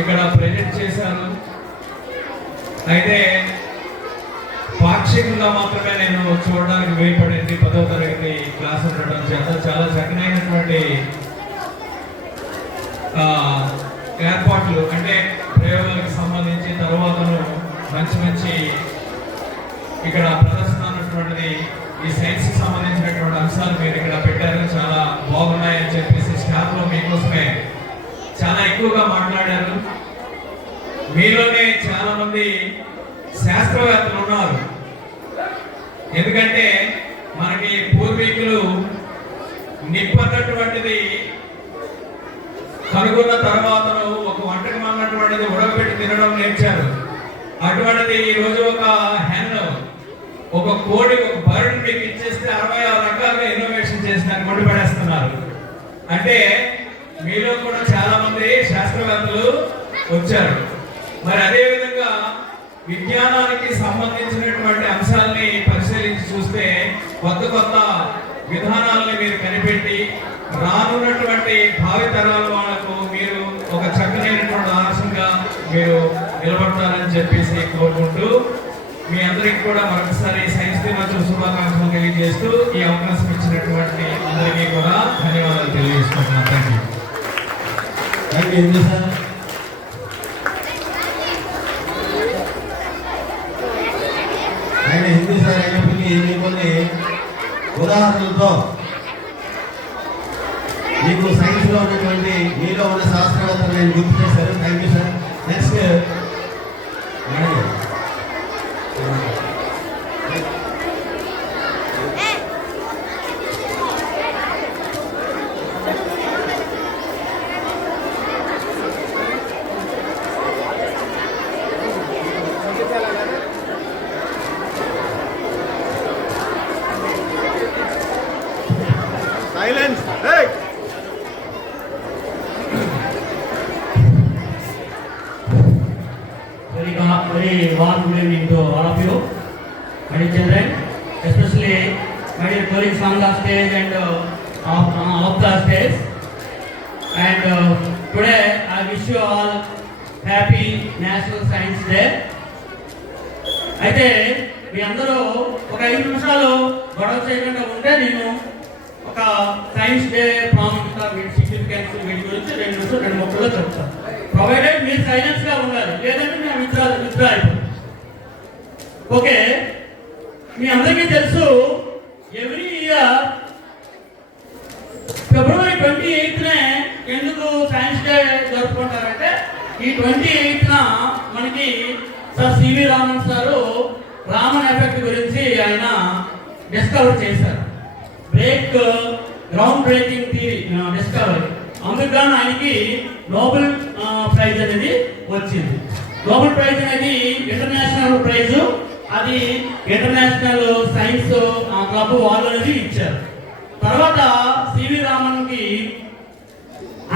ఇక్కడ ప్రజెంట్ చేశారు. అయితే పాక్షికంగా మాత్రమే నేను చూడడానికి వేయపడింది. 10వ తరగతి క్లాస్ ఉండడం చేత చాలా చక్కనైనటువంటి ఏర్పాట్లు, అంటే ప్రయోగాలకు సంబంధించి తర్వాతను మంచి ఇక్కడ ప్రదర్శన అన్నటువంటిది ఈ సైన్స్కి సంబంధించినటువంటి అంశాలు మీరు ఇక్కడ పెట్టారు. చాలా బాగున్నాయని చెప్పేసి స్టాఫ్లో మీకోసమే చాలా ఎక్కువగా మాట్లాడారు. మీలోనే చాలా మంది శాస్త్రవేత్తలు ఉన్నారు. ఎందుకంటే మనకి పూర్వీకులు నిప్పన్నటువంటిది కనుగొన్న తర్వాతను ఒక వంటకం అన్నటువంటిది ఉడకబెట్టి తినడం నేర్చారు. అటువంటిది ఈ రోజు ఒక హెన్, ఒక కోడి, ఒక బర్డ్ మీకు ఇచ్చేస్తే 66 రకాలుగా ఇన్నోవేషన్ చేసి కొట్టుపడేస్తున్నారు. అంటే మీలో కూడా చాలా మంది శాస్త్రవేత్తలు వచ్చారు. మరి అదే విధంగా విజ్ఞానానికి సంబంధించినటువంటి అంశాలని పరిశీలించి చూస్తే కొత్త విధానాలని మీరు కనిపెట్టి రానున్నటువంటి భావితరాల వాళ్ళకు మీరు ఒక చక్కనైనటువంటి ఆదర్శంగా మీరు నిలబడతారని చెప్పేసి కోరుకుంటూ మీ అందరికీ కూడా మరొకసారి సైన్స్ దినోత్సవ శుభాకాంక్షలు తెలియజేస్తూ ఈ అవకాశం ఇచ్చినటువంటి అందరికీ కూడా ధన్యవాదాలు తెలియజేసుకుంటున్నాను. Thank you sir. ఆయన హిందీ సార్ అయినప్పటికీ కొన్ని ఉదాహరణలతో మీకు సైన్స్ లో ఉన్నటువంటి మీలో ఉన్న శాస్త్రవేత్తలు నేను గుర్తు చేశారు. Thank you sir. Next Silence. Hey. Very warm good evening to all of you, my dear children, especially my dear colleagues on the stage and off the stage. And today I wish you all happy National Science Day. అయితే మీ అందరూ ఒక 5 నిమిషాలు గొడవ చేయకుండా ఉంటే నేను ఒక science day ప్రాముఖ్యత ఉంటారు, వీటి సిగ్నిఫికెన్స్ వీటి గురించి రెండు ముక్కల్లో చెప్తాను. ప్రొవైడెడ్ మీరు సైలెన్స్ గా ఉండాలి, లేదంటే మేము విత్డ్రా అయిపోతాం. ఓకే, మీ అందరికీ తెలుసు ఎవ్రీ ఇయర్ ఫిబ్రవరి 28నే ఎందుకు సైన్స్ డే జరుపుకుంటారంటే ఈ 28న మనకి sir C V Raman sir Raman effect గురించి ఆయన డిస్కవర్ చేశారు. Ground breaking theory discovery. అందుకని ఆయనకి నోబెల్ ప్రైజ్ అనేది వచ్చింది. నోబెల్ ప్రైజ్ అనేది ఇంటర్నేషనల్ ప్రైజ్, అది ఇంటర్నేషనల్ సైన్స్ క్లబ్ వాళ్ళు అనేది ఇచ్చారు. తర్వాత సివి రామన్కి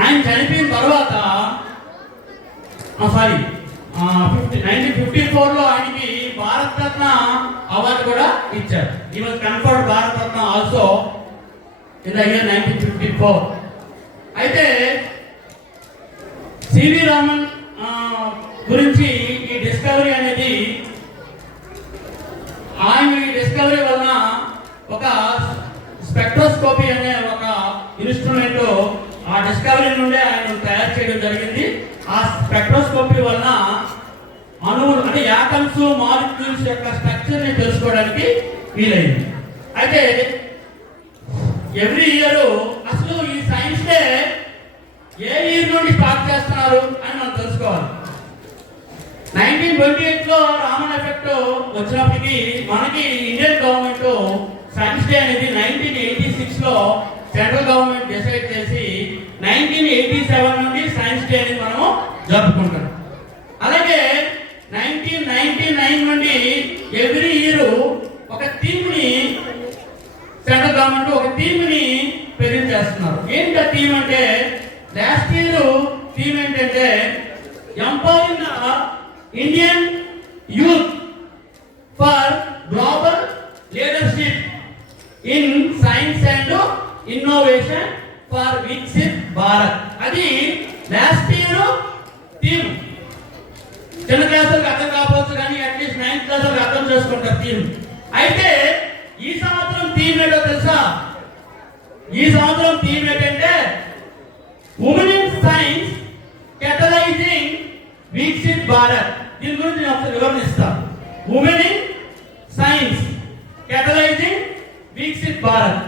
ఆయన చనిపోయిన తర్వాత 1954లో ఆయనకి భారతరత్న అవార్డు కూడా ఇచ్చారు. ఈ was conferred Bharat Ratna also in the year 1954. అయితే సివి రామన్ గురించి ఈ డిస్కవరీ అనేది, ఆయన ఈ డిస్కవరీ వలన ఒక స్పెక్ట్రోస్కోపీ అనే ఒక ఇన్స్ట్రుమెంట్ ఆ డిస్కవరీ నుండి ఆయన తయారు చేయడం జరిగింది. ఆ స్పెక్ట్రోస్కోపీ వలన అణువులు అంటే యాటమ్స్, మాలిక్యూల్స్ యొక్క స్ట్రక్చర్ ని తెలుసుకోవడానికి వీలైంది. అయితే ఎవ్రీ ఇయర్ అసలు ఈ సైన్స్ డే ఏ ఇయర్ నుండి స్టార్ట్ చేస్తున్నారు అని మనం తెలుసుకోవాలి. 1928లో రామన్ ఎఫెక్ట్ వచ్చినప్పటికీ మనకి ఇండియన్ గవర్నమెంట్ సైన్స్ డే అనేది 1986లో సెంట్రల్ గవర్నమెంట్ డిసైడ్ చేసి 1987 నుండి సైన్స్ డే అనేది మనం జరుపుకుంటాం. అలాగే 1999 నుండి ఎవ్రీ ఇయర్ ఒక థీమ్ ని సెంట్రల్ గవర్నమెంట్ ఒక థీమ్ ని ప్రెజెంట్ చేస్తున్నారు. ఏంటి ఆ థీమ్ అంటే, లాస్ట్ ఇయర్ థీమ్ ఏంటంటే empowering the Indian youth for global leadership in science and innovation for Viksit Bharat. అది లాస్ట్ ఇయర్ థీమ్. చిన్న క్లాసులకు అర్థం కాకపోవచ్చు కానీ అట్లీస్ట్ 9th క్లాసులకు అర్థం చేసుకుంటారు థీమ్. అయితే ఈ సంవత్సరం థీమ్ ఏంటో తెలుసా? ఈ సంవత్సరం థీమ్ ఏంటంటే women in science catalyzing Viksit Bharat. దీని గురించి నేను ఒకసారి వివరణిస్తాను. Women in science catalyzing Viksit Bharat.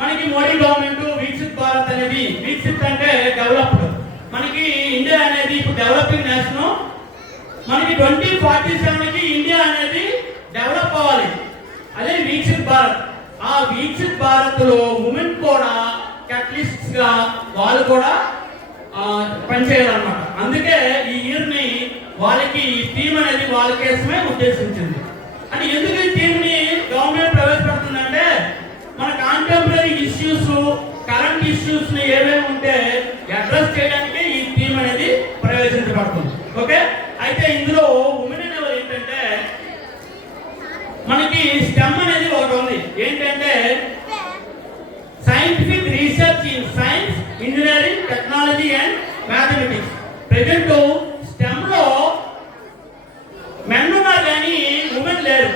మనకి మోడీ గవర్నమెంట్ వికసిత్ భారత్ అనేది, వికసిత్ అంటే డెవలప్డ్, మనకి ఇండియా అనేది ఇప్పుడు డెవలపింగ్ నేషన్. మనకి 2047కి ఇండియా అనేది డెవలప్ అవ్వాలి, అదే వికసిత్ భారత్. ఆ వికసిత్ భారత్ లో ఉమెన్ కూడా క్యాటలిస్ట్స్ గా వాళ్ళు కూడా పనిచేయాలన్నమాట. అందుకే ఈ ఇయర్ ని వాళ్ళకి థీమ్ అనేది వాళ్ళ కోసమే ఉద్దేశించింది. అంటే ఎందుకు ఈ థీమ్ ని గవర్నమెంట్ ప్రవేశపెడుతుందంటే మన కాంటెంపరీ ఇష్యూస్, కరెంట్ ఇష్యూస్ ని ఏమేమి ఉంటే అడ్రస్ చేయడానికి ఈ థీమ్ అనేది ప్రవేశించబడుతుంది. ఓకే, అయితే ఇందులో ఉమెన్ అనేవారు ఏంటంటే మనకి స్టెమ్ అనేది ఒకటి ఉంది. ఏంటంటే scientific research in science, engineering, technology and mathematics. Present stem లో మెన్ ఉన్నారు కానీ ఉమెన్ లేరు.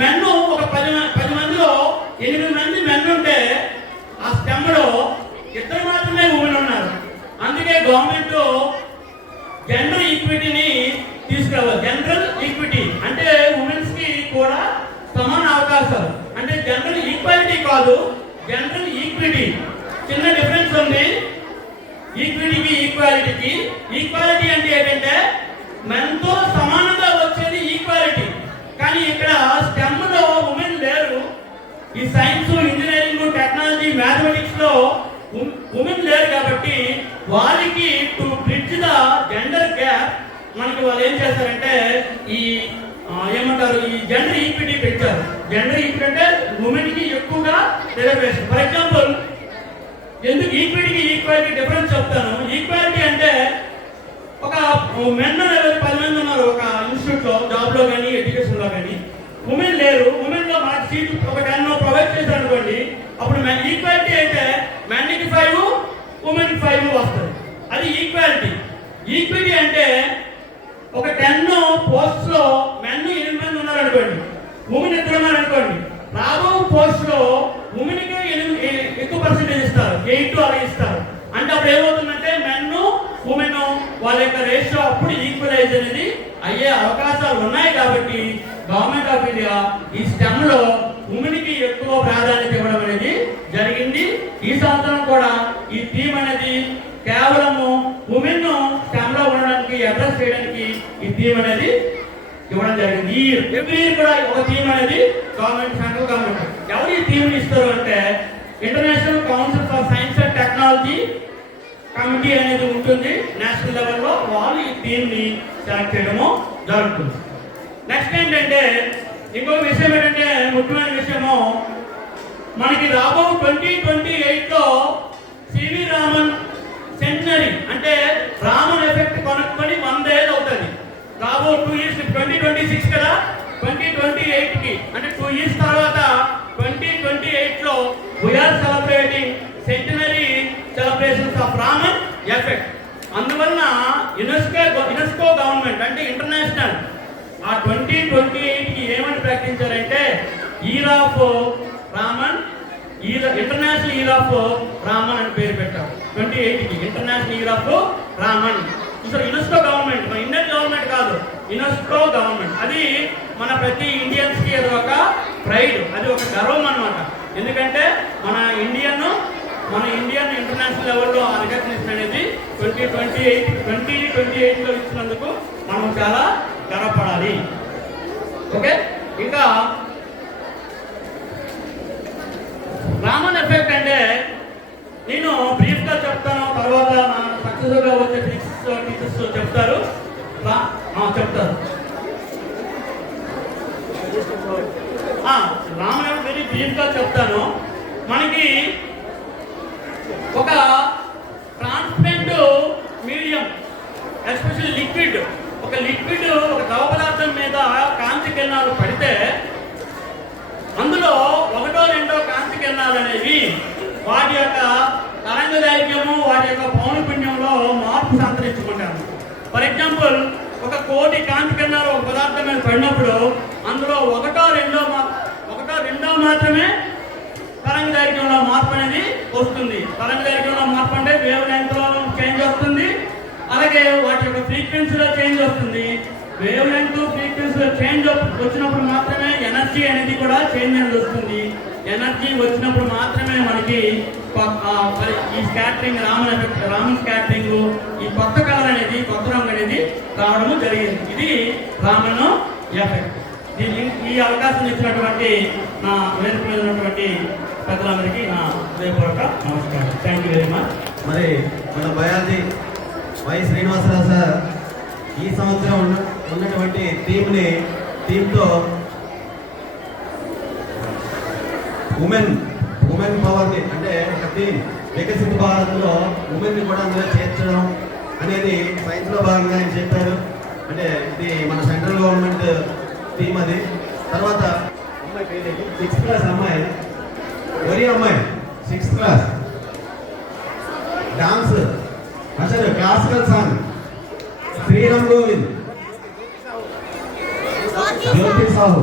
మెన్ ఒక 10 మందిలో 8 మంది మెన్ ఉంటే ఆ స్టెమ్ లో 2 మాత్రమే ఉమెన్ ఉన్నారు. అందుకే గవర్నమెంట్ జెండర్ ఈక్విటీని తీసుకురావాలి. జెండర్ ఈక్విటీ అంటే ఉమెన్స్ కి కూడా సమాన అవకాశాలు, అంటే జెండర్ ఈక్వాలిటీ కాదు, జెండర్ ఈక్విటీ. చిన్న డిఫరెన్స్ ఉంది ఈక్విటీకి ఈక్వాలిటీకి. ఈక్వాలిటీ అంటే ఏంటంటే మెన్తో సమానంగా వచ్చేది ఈక్వాలిటీ. కానీ ఇక్కడ స్టెమ్ లో ఉమెన్ లేరు. ఈ సైన్స్, ఇంజనీరింగ్, టెక్నాలజీ, మ్యాథమెటిక్స్ లో ఉమెన్ లేరు కాబట్టి వారికి to bridge the gender gap మనకి వాళ్ళు ఏం చేస్తారంటే ఈ ఏమంటారు, ఈ జెండర్ ఈక్విటీ పెట్టారు. జెండర్ ఈక్విటీ అంటే ఉమెన్ కి ఎక్కువగా రిజర్వేషన్. ఫర్ ఎగ్జాంపుల్, ఎందుకు ఈక్విటీకి ఈక్వాలిటీ డిఫరెన్స్ చెప్తాను. ఈక్వాలిటీ అంటే ఒక మెన్ 10 మంది ఉన్నారు ఒక ఇన్స్టిట్యూట్ లో, జాబ్ లో కానీ ఎడ్యుకేషన్ లో కానీ, ఉమెన్ లేరు. ఉమెన్ లో మనకి సీట్ ఒక 10 ప్రొవైడ్ చేశారు అనుకోండి, అప్పుడు ఈక్వాలిటీ అయితే మెన్కి 5, ఉమెన్కి 5 వస్తుంది. అది ఈక్వాలిటీ. ఈక్విటీ అంటే ఒక 10 పోస్ట్ లో మెన్ 8 మంది ఉన్నారు అనుకోండి, ఉమెన్ 2 ఉన్నారు అనుకోండి, రాబో పోస్ట్ లో ఉమెన్ కి ఎక్కువ పర్సెంటేజ్ ఇస్తారు, 8 అలాగే బట్టి గవర్నమెంట్ ఆఫ్ ఇండియా ఈ స్టెమ్ లో ఉమెన్కి ఎక్కువ ప్రాధాన్యత ఇవ్వడం అనేది జరిగింది. ఈ సంవత్సరం కూడా ఈ థీమ్ అనేది కేవలము ఉమెన్ స్టెమ్ లో ఉండడానికి అడ్రస్ చేయడానికి ఈ థీమ్ అనేది ఇవ్వడం జరిగింది. ఈ ఎవ్రీ ఇయర్ కూడా ఒక థీమ్ అనేది గవర్నమెంట్, సెంట్రల్ గవర్నమెంట్ ఎవరు ఈ థీమ్ ఇస్తారు అంటే international council for science and technology committee అనేది ఉంటుంది నేషనల్ లెవెల్లో, వాళ్ళు ఈ థీమ్ ని సెలెక్ట్ చేయడము జరుగుతుంది. నెక్స్ట్ ఏంటంటే ఇంకొక విషయం ఏంటంటే ముఖ్యమైన విషయము, మనకి రాబో 2028లో సివి రామన్ సెంచరీ అంటే రామన్ ఎఫెక్ట్ కొనుక్కొని 100 ఏళ్ళు అవుతుంది. రాబో 2 years 2026 కదా, 2028కి అంటే 2 years తర్వాత 2028లో we're celebrating centenary celebrations of Raman effect. అందువలన యునెస్కో గవర్నమెంట్ అంటే ఇంటర్నేషనల్ ఆ 2028కి ఏమని ప్రకటించారంటే year of Raman, international year of Raman అని పేరు పెట్టారు. 28కి ఇంటర్నేషనల్ ఇయర్ ఆఫ్ రామన్. చూసారు, యునెస్కో గవర్నమెంట్, మన ఇండియన్ గవర్నమెంట్ కాదు, యునెస్కో గవర్నమెంట్. అది మన ప్రతి ఇండియన్స్ కి అది ఒక ప్రైడ్, అది ఒక గర్వం అన్నమాట. ఎందుకంటే మన ఇండియన్ ఇంటర్నేషనల్ లెవెల్లో రికగ్నిషన్ అనేది 2028లో ఇచ్చినందుకు మనం చాలా గర్వపడాలి. ఓకే, ఇంకా రామన్ ఎఫెక్ట్ అంటే నేను బ్రీఫ్ గా చెప్తాను, తర్వాత సక్సెస్ఫుల్ గా వచ్చే టీచర్స్ చెప్తారు. రామన్ ఎఫెక్ట్ వెరీ బ్రీఫ్ గా చెప్తాను. మనకి ఒక ట్రాన్స్పరెంట్ మీడియం, ఎస్పెషల్లీ లిక్విడ్, ఒక ద్రవ పదార్థం మీద కాంతి కిరణాలు పడితే అందులో 1 or 2 కాంతి కిరణాలు అనేవి వాటి యొక్క తరంగదైర్ఘ్యము, వాటి యొక్క పౌనపుణ్యంలో మార్పు సంతరించుకుంటారు. ఫర్ ఎగ్జాంపుల్, 1 కోటి కాంతి కిరణాలు ఒక పదార్థం మీద పడినప్పుడు అందులో 1 or 2 మాత్రమే తరంగదైర్ఘ్యంలో మార్పు అనేది వస్తుంది. తరంగదైర్ఘ్యంలో మార్పు అంటే వేవ్ లెంగ్త్ లో చేంజ్ వస్తుంది, అలాగే వాటి యొక్క ఫ్రీక్వెన్సీలో చేంజ్ వస్తుంది. వేవ్ లెంగ్త్ ఫ్రీక్వెన్సీలో చేంజ్ వచ్చినప్పుడు మాత్రమే ఎనర్జీ అనేది కూడా చేంజ్ అనేది వస్తుంది. ఎనర్జీ వచ్చినప్పుడు మాత్రమే మనకి ఈ స్కాటరింగ్, రామన్ స్కాటరింగ్, ఈ కొత్త కలర్ అనేది, కొత్త రంగు అనేది రావడము జరిగింది. ఇది రామన్ ఎఫెక్ట్. ఈ అవకాశం ఇచ్చినటువంటి నా వేదిక మీద ఉన్నటువంటి పెద్దలందరికీ నా హృదయపూర్వక నమస్కారం. Thank you very much. మరి మన బయాలజీ వై శ్రీనివాసరావు సార్ ఈ సంవత్సరం ఉన్నటువంటి థీమ్తో ఉమెన్ పవర్ని అంటే ఒక థీమ్ వికసిత భారత్లో ఉమెన్ని కూడా అందులో చేర్చడం అనేది సైన్స్లో భాగంగా ఆయన చెప్పారు. అంటే ఇది మన సెంట్రల్ గవర్నమెంట్ థీమ్ అది. తర్వాత అమ్మాయి పేరు 6th క్లాస్ అమ్మాయి, ఒరి అమ్మాయి 6th క్లాస్, డాన్స్ అసలు క్లాసికల్ సాంగ్ శ్రీరామ్ గోవింద్, జ్యోతి సాహు.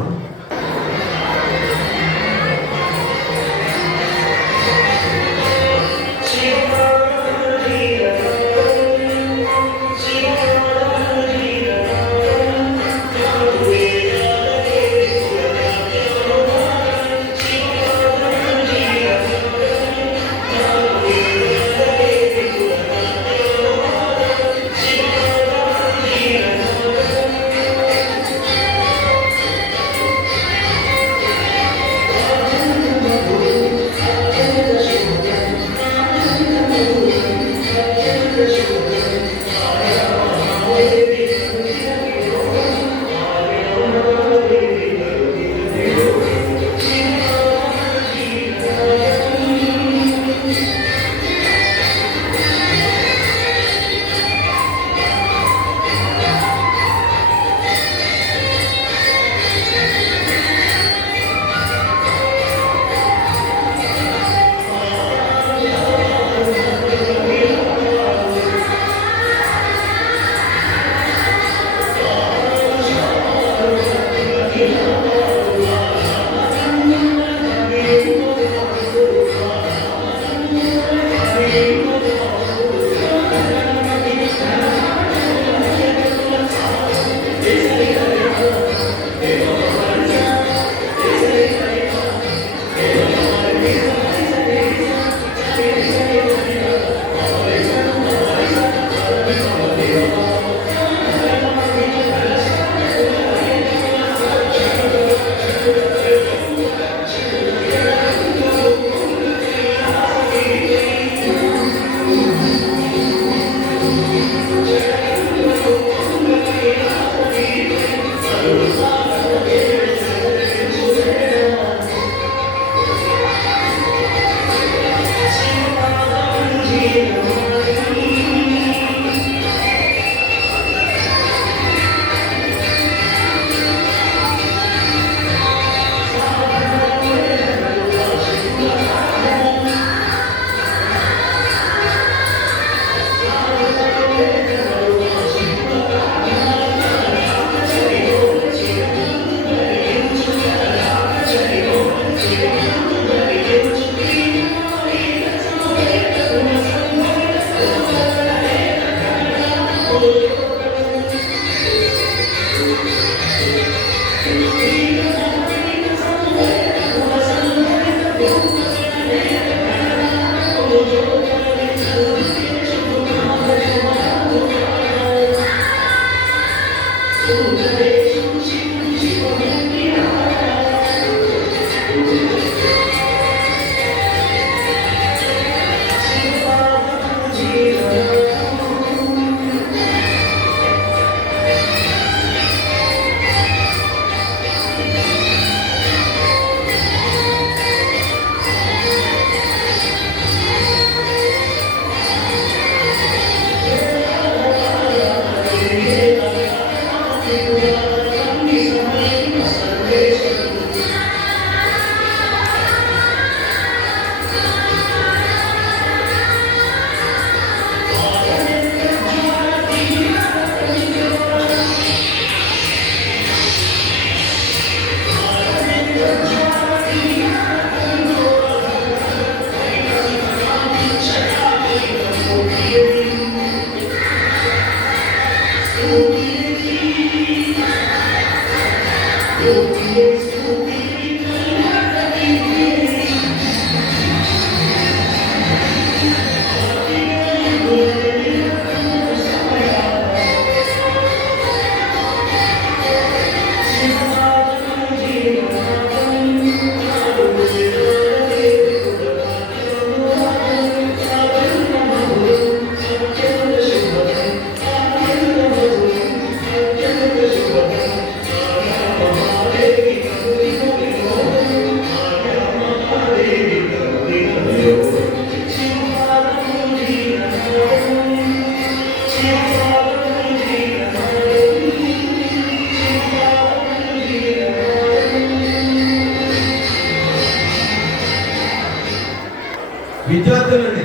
విద్యార్థుల నుండి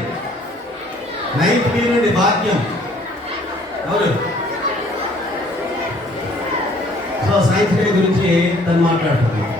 9th B నుండి భాగ్యం ఎవరు సో సైన్స్ డే గురించి తను మాట్లాడుతున్నాను.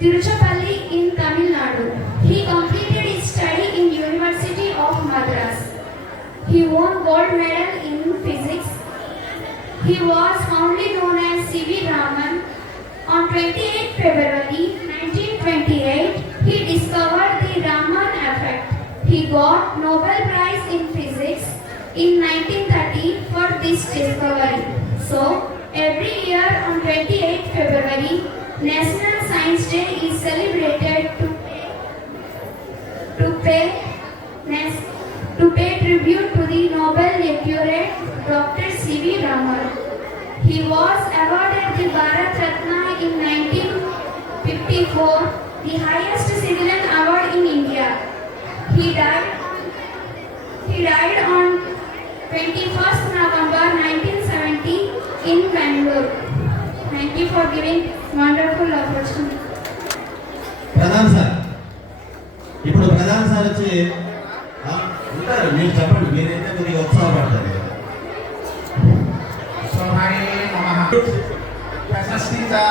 Tiruchirappalli in Tamil Nadu. He completed his study in University of Madras. He won gold medal in physics. He was fondly known as C.V. Raman. On 28 February 1928, he discovered the Raman effect. He got Nobel Prize in Physics in 1930 for this discovery. So, every year on 28 February, National Science Day is celebrated to pay tribute to the Nobel laureate Dr. C.V. Raman. He was awarded the Bharat Ratna in 1954, the highest civilian award in India. He died on 21st November 1970 in Bangalore. Thank you for giving wonderful opportunity. Pradhan sir ఇప్పుడు Pradhan sir వచ్చి ఉంటారు, మీరు చెప్పండి, మీరైతే కొద్దిగా ఉత్సాహపడతారు. So my business teacher,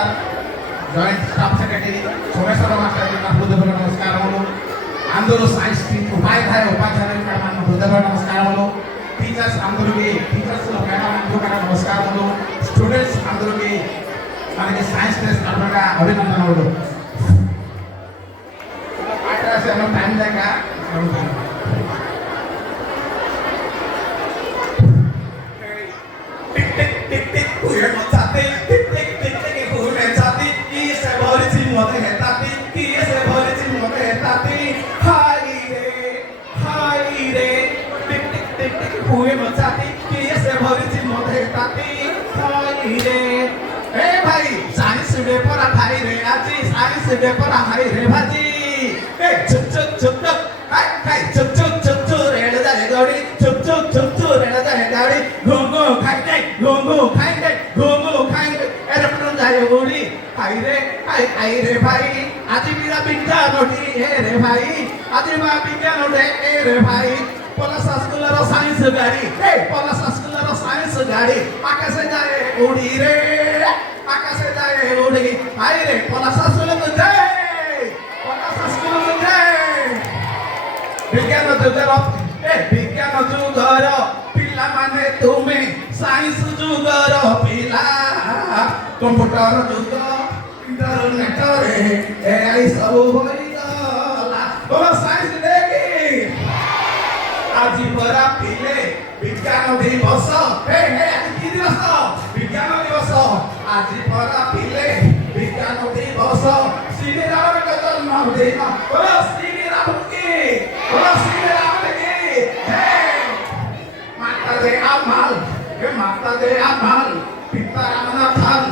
joint staff secretary, Someshwara Master na హృదయపూర్వక నమస్కారములు. అందరూ సైన్స్ టీమ్ ఉపాధ్యాయులు మన హృదయపూర్వక నమస్కారములు. టీచర్స్ అందరికీ, టీచర్స్ మేడం అందరూ నమస్కారములు. స్టూడెంట్స్ అందరికీ మనకి సైన్స్ డే సందర్భంగా అభినందనలు. పాట రాసేమో టైం లేక Hi, पुवे मचाती किसे भरिची मोठे ताती थाई रे ए भाई साइंस पेपर थाई रे आजी साइंस पेपर हाई रे भाजी ए चुप चुप चुप चुप हाय हाय चुप चुप चुप चुप रेड जाए गाड़ी चुप चुप चुप चुप रेड जाए गाड़ी घोंगो खाई दे घोंगो खाई दे घोंगो खाई दे एरोप्लेन जाए उड़ी हाय रे भाई आजी मेरा विज्ञान उठी हे रे भाई आजी मेरा विज्ञान उठे ए रे भाई पलासा स्कूलर साइंस गाड़ी ए पलासा स्कूलर साइंस गाड़ी आकाशे जाए उड़ी रे आकाशे जाए उड़ी हाय रे पलासा स्कूलर जाए पलासा स्कूलर जाए विज्ञान जुगर ए विज्ञान जुगर पिला माने तुमे साइंस जुगर पिला कंप्यूटर जुग इंटरनेट रे एआई सब होई गला बोलो साइंस देगी আজি পরা পিলে বিজ্ঞান দিবস হে হে আজি কি দিবস বিজ্ঞান দিবস আজি পরা পিলে বিজ্ঞান দিবস শ্রী রামের জন্মদিন বলো শ্রী রাম কি বলো শ্রী রাম কি হে মাতা দে আমাল হে মাতা দে আমাল পিতা রামনাথন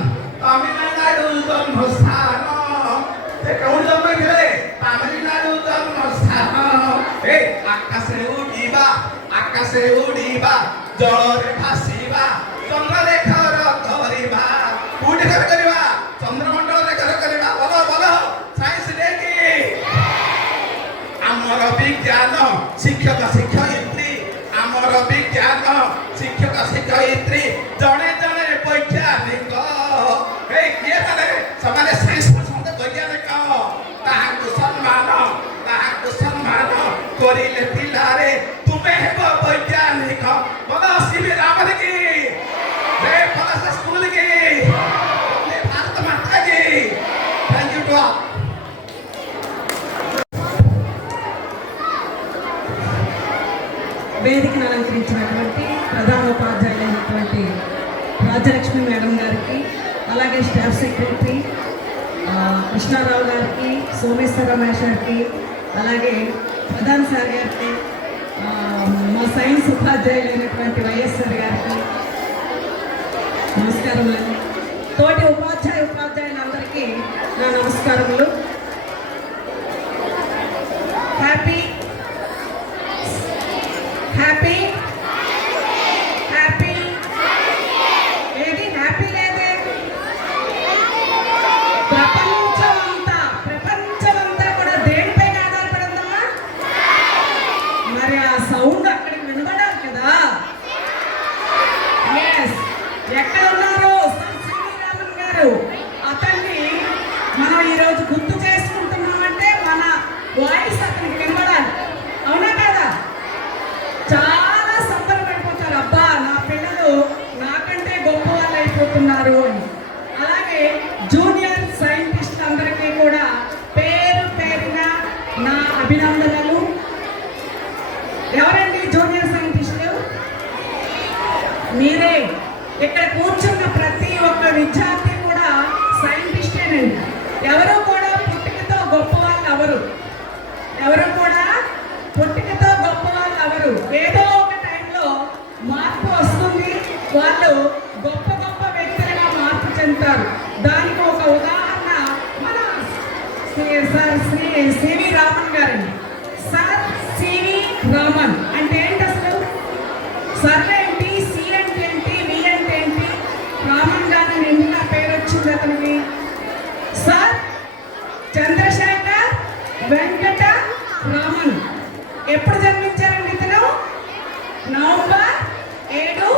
তামিলনাড়ু জন্মস্থান তে কোন জন্ম গেলে তামিলনাড়ু জন্মস্থান হে আকাশে আকাশে উড়িবা জলরে ভাসিবা চন্দ্রে ঘর করিবা কোটি ঘর করিবা চন্দ্রমণ্ডলে ঘর করিবা বলো বলো সাইন্স দেখি আমার বিজ্ঞান শিক্ষক শিক্ষয়িত্রী আমার বিজ্ঞান শিক্ষক শিক্ষয়িত্রী জনে জনে বৈজ্ঞানিক এই কিয়ে মানে সমানে সাইন্স পছন্দ বৈজ্ঞানিক তাহাকে সম্মান করিলে পিলারে তুমি হেব বৈজ্ঞানিক বলো শ্রী রাম কি জয় পলাশা স্কুল কি জয় ভারত মাতা কি থ্যাংক ইউ টু অল వేదికను అలంకరించినటువంటి ప్రధాన ఉపాధ్యాయులైనటువంటి రాజ్యలక్ష్మి మేడం గారికి అలాగే స్టాఫ్ సెక్రటరీ కృష్ణారావు గారికి సోమేశ్వర రమేష్ గారికి అలాగే ప్రధాన్ సార్ గారికి మా సైన్స్ ఉపాధ్యాయులైనటువంటి వైఎస్ఆర్ గారికి నమస్కారములు. తోటి ఉపాధ్యాయులందరికీ నా నమస్కారములు. హ్యాపీ హ్యాపీ హ్యాపీ ఏది హ్యాపీ లేదే ప్రపంచమంతా కూడా దేనిపైన ఆధారపడిందమ్మా మరి ఆ సౌండ్ అక్కడికి వినబడాలి కదా. ఎస్ ఎక్కడ ఉన్నారు శ్రీరామన్ గారు అతన్ని మనం ఈరోజు గుర్తు చేసుకుంటున్నామంటే మన వాయిస్ అతనికి వినబడాలి అవునా కదా. చాలా సంబరపడిపోతారు అబ్బా నా పిల్లలు నాకంటే గొప్ప వాళ్ళు అయిపోతున్నారు అని. అలాగే జూనియర్ సైంటిస్ట్ అందరికీ కూడా పేరు పేరున నా అభినందనలు. ఎవరండి జూనియర్ సైంటిస్టులు? మీరే. ఇక్కడ కూర్చున్న ప్రతి ఒక్క విద్యార్థి కూడా సైంటిస్టేనండి. ఎవరు కూడా పుట్టుకతో గొప్ప వాళ్ళు అవరు. ఎవరు కూడా పుట్టుకతో గొప్ప వాళ్ళు అవరు. ఏదో ఒక టైంలో మార్పు వస్తుంది, వాళ్ళు గొప్ప గొప్ప వ్యక్తులుగా మార్పు చెందుతారు. దానికి ఒక ఉదాహరణ మన సార్ సివి రామన్ గారండి. సార్ సివి రామన్ అంటే ఏంటి అసలు? సర్ ఏంటి, సి అంటే ఏంటి, వి అంటే ఏంటి, రామన్ గారు ఎందుకు నా పేరు వచ్చింది అతనికి? సార్ చంద్రశేఖర్ వెంకట రామన్. ఎప్పుడు జన్మించారండి ఇతను? నవంబర్ 7,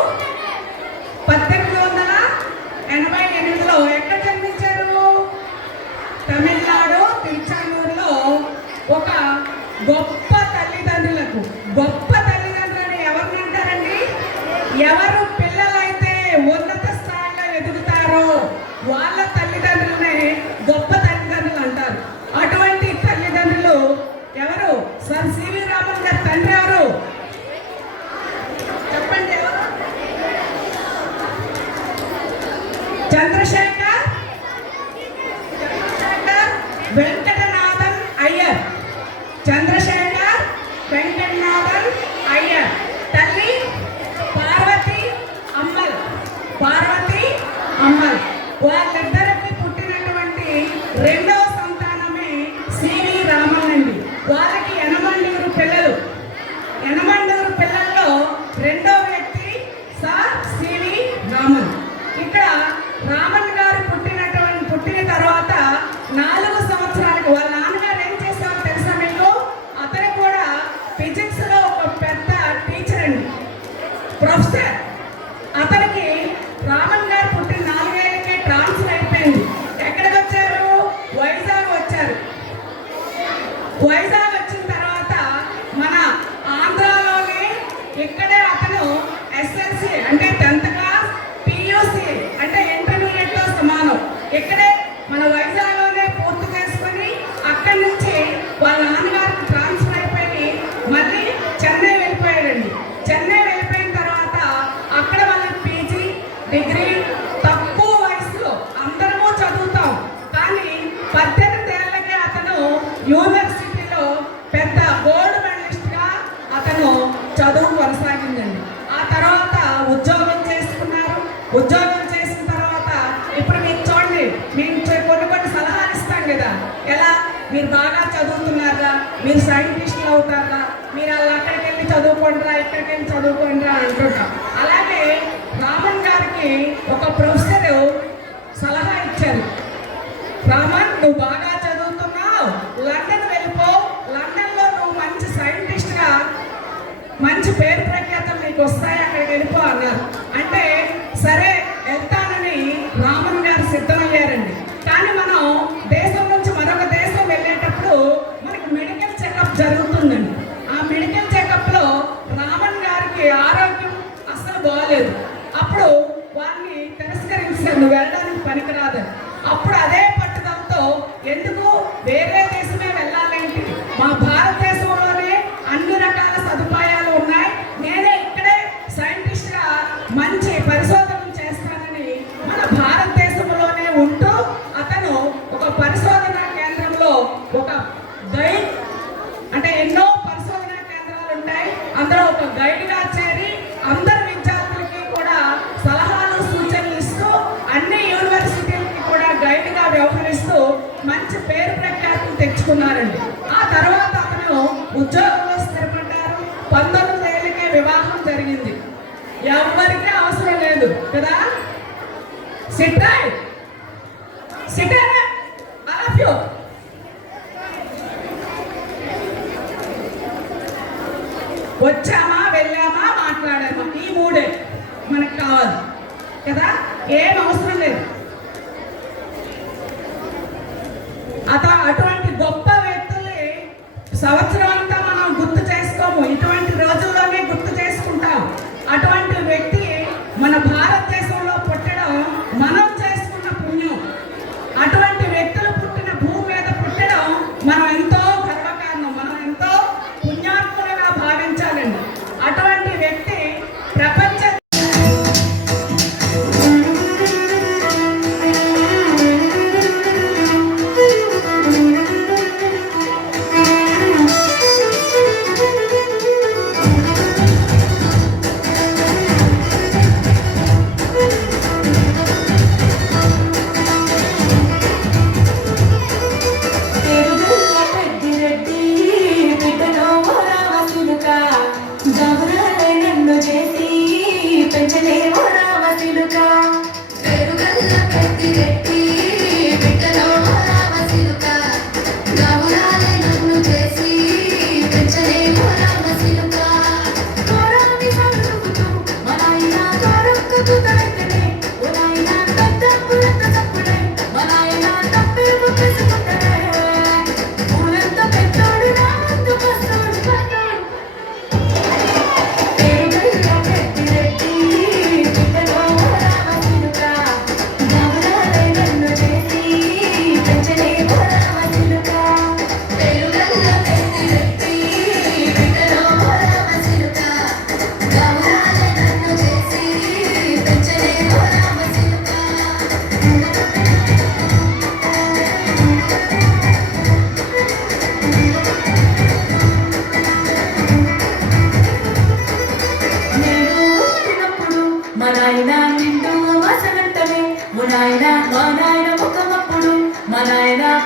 అండి, ప్రొఫెసర్. అతనికి రామన్ గారు పుట్టిన 4 ఏళ్ళకే ట్రాన్స్ఫర్ అయిపోయింది. ఎక్కడికి వచ్చారు? వైజాగ్ వచ్చారు. వైజాగ్ వచ్చిన తర్వాత మన ఆంధ్రాలోనే ఇక్కడే అతను ఎస్ఎల్సి అంటే 10th క్లాస్, పియూసి అంటే ఇంటర్మీడియట్తో సమానం ఇక్కడే మన వైజాగ్లోనే పూర్తి చేసుకొని అక్కడి నుంచి వాళ్ళ నాన్నగారికి ట్రాన్స్ఫర్ అయిపోయి మళ్ళీ చెన్నై వెళ్ళిపోయాడండి. చెన్నై వెళ్ళిపోయిన తర్వాత అక్కడ వాళ్ళకి పీజీ, డిగ్రీ తక్కువ వయసులో అందరము చదువుతాం. కానీ 18 ఏళ్ళకే అతను యూనివర్సిటీలో పెద్ద గోల్డ్ మెడలిస్ట్గా అతను చదువు కొనసాగిందండి. ఆ తర్వాత ఉద్యోగం చేసుకున్నారు. ఉద్యోగం చేసిన తర్వాత ఇప్పుడు మీకు చూడండి, మేము కొన్ని సలహాలు ఇస్తాం కదా, ఎలా మీరు బాగా చదువుతున్నారా, మీరు సైంటిస్టులు అవుతారా, మీరు అలా అక్కడికి వెళ్ళి చదువుకుంటారా, ఇక్కడికి వెళ్ళి చదువుకుంటారా అంటుంటాం. అలాగే రామన్ గారికి ఒక ప్రొఫెసర్ సలహా ఇచ్చారు, రామన్ నువ్వు బాగా చదువుతున్నావు, లండన్ వెళ్ళిపో, లండన్లో నువ్వు మంచి సైంటిస్ట్గా మంచి పేరు ప్రఖ్యాతలు నీకు వస్తాయి, అక్కడికి వెళ్ళిపో అన్నారు. అంటే సరే వెళ్తానని రామన్ గారు సిద్ధమయ్యారండి. కానీ మనం దేశం నుంచి మరొక దేశం వెళ్ళేటప్పుడు మనకి మెడికల్ చెకప్ జరుగుతుందండి. ఆ మెడికల్ చెకప్లో రామన్ గారికి ఆరోగ్యం అస్సలు బాగలేదు. అప్పుడు వారిని తిరస్కరించారు, నువ్వు వెళ్ళడానికి పనికిరాదని. అప్పుడు అదే పట్టుదలతో ఎందుకు వేరే దేశమే వెళ్ళాలేంటి, మా భారతదేశంలోనే అన్ని రకాల సదుపాయాలు ఉన్నాయి, నేనే ఇక్కడే సైంటిస్ట్గా మంచి పరిశోధన చేస్తానని మన భారతదేశంలోనే ఉంటూ అతను ఒక పరిశోధనా కేంద్రంలో ఒక గైడ్ అంటే ఎన్నో పరిశోధనా కేంద్రాలు ఉంటాయి, అందులో ఒక గైడ్గా చేరి అందరు విద్యార్థులకి కూడా సలహాలు సూచనలు ఇస్తూ అన్ని యూనివర్సిటీలకి కూడా గైడ్గా వ్యవహరిస్తూ మంచి పేరు ప్రఖ్యాతులు తెచ్చుకున్నారండి. ఆ తర్వాత అతను ఉద్యోగంలో స్థిరపడ్డారు. 19 ఏళ్ళకే వివాహం జరిగింది. ఎవరికీ అవసరం లేదు కదా. సిట్రాయ్ సిటారా ఆఫ్యూ వచ్చామా, వెళ్ళామా, మాట్లాడామా, ఈ 3 మనకు కావాలి కదా, ఏం అవసరం లేదు. అటువంటి గొప్ప వ్యక్తుల్ని సంవత్సరం అంతా మనం గుర్తు చేసుకోము, ఇటువంటి రోజుల్లోనే గుర్తు చేసుకుంటాం. అటువంటి వ్యక్తి మన భారతదేశంలో పుట్టడం మనం చేసుకున్న పుణ్యం. అటువంటి వ్యక్తులు పుట్టిన భూమి మీద పుట్టడం మనం ఎంతో గర్వకారణం, మనం ఎంతో పుణ్యాత్ములుగా భావించాలండి. అటువంటి వ్యక్తి ప్రపంచ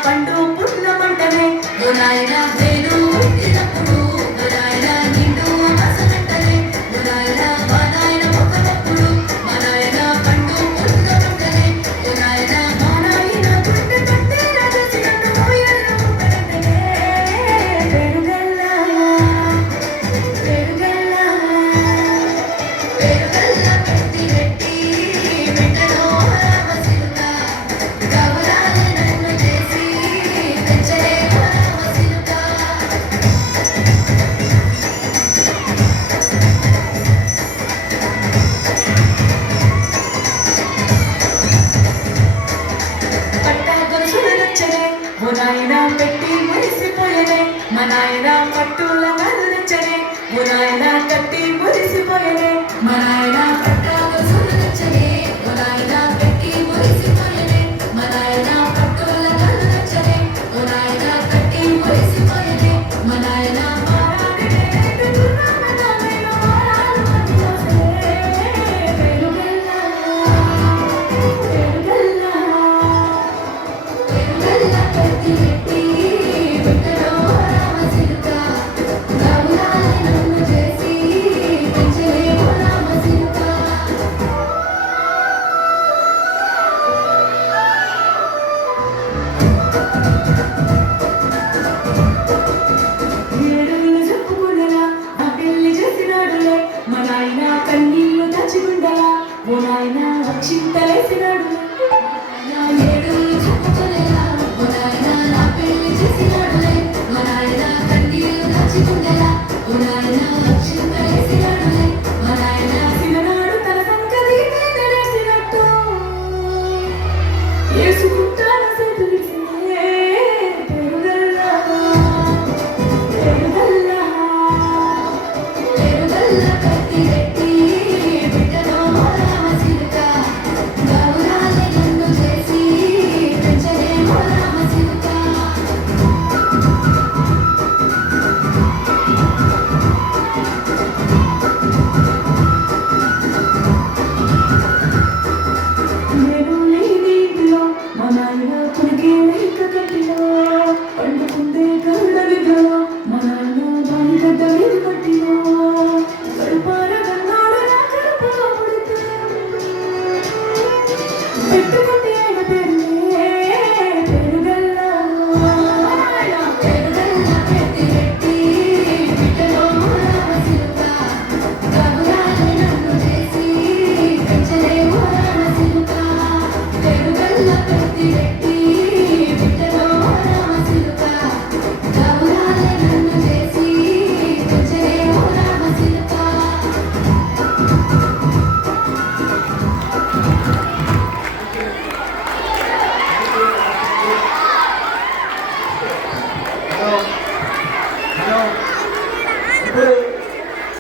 పండు పున్నమంటనే ఓ నాయనా నేను పుట్టినప్పుడు ఓ నాయనా నిండు అమాసమంటనే ఓ నాయనా మా నాయన మొక్కనప్పుడు మా నాయన పండు పున్నమంటనే ఓ నాయనా మా నాయన గుండె పట్టి రాజసి నన్ను మోయల్లో ముట్టనే పెరుగల్లా నాయన పట్టుల కళ్ళు తెచ్చనే ఓ నాయన కట్టి మురిసిపోయనే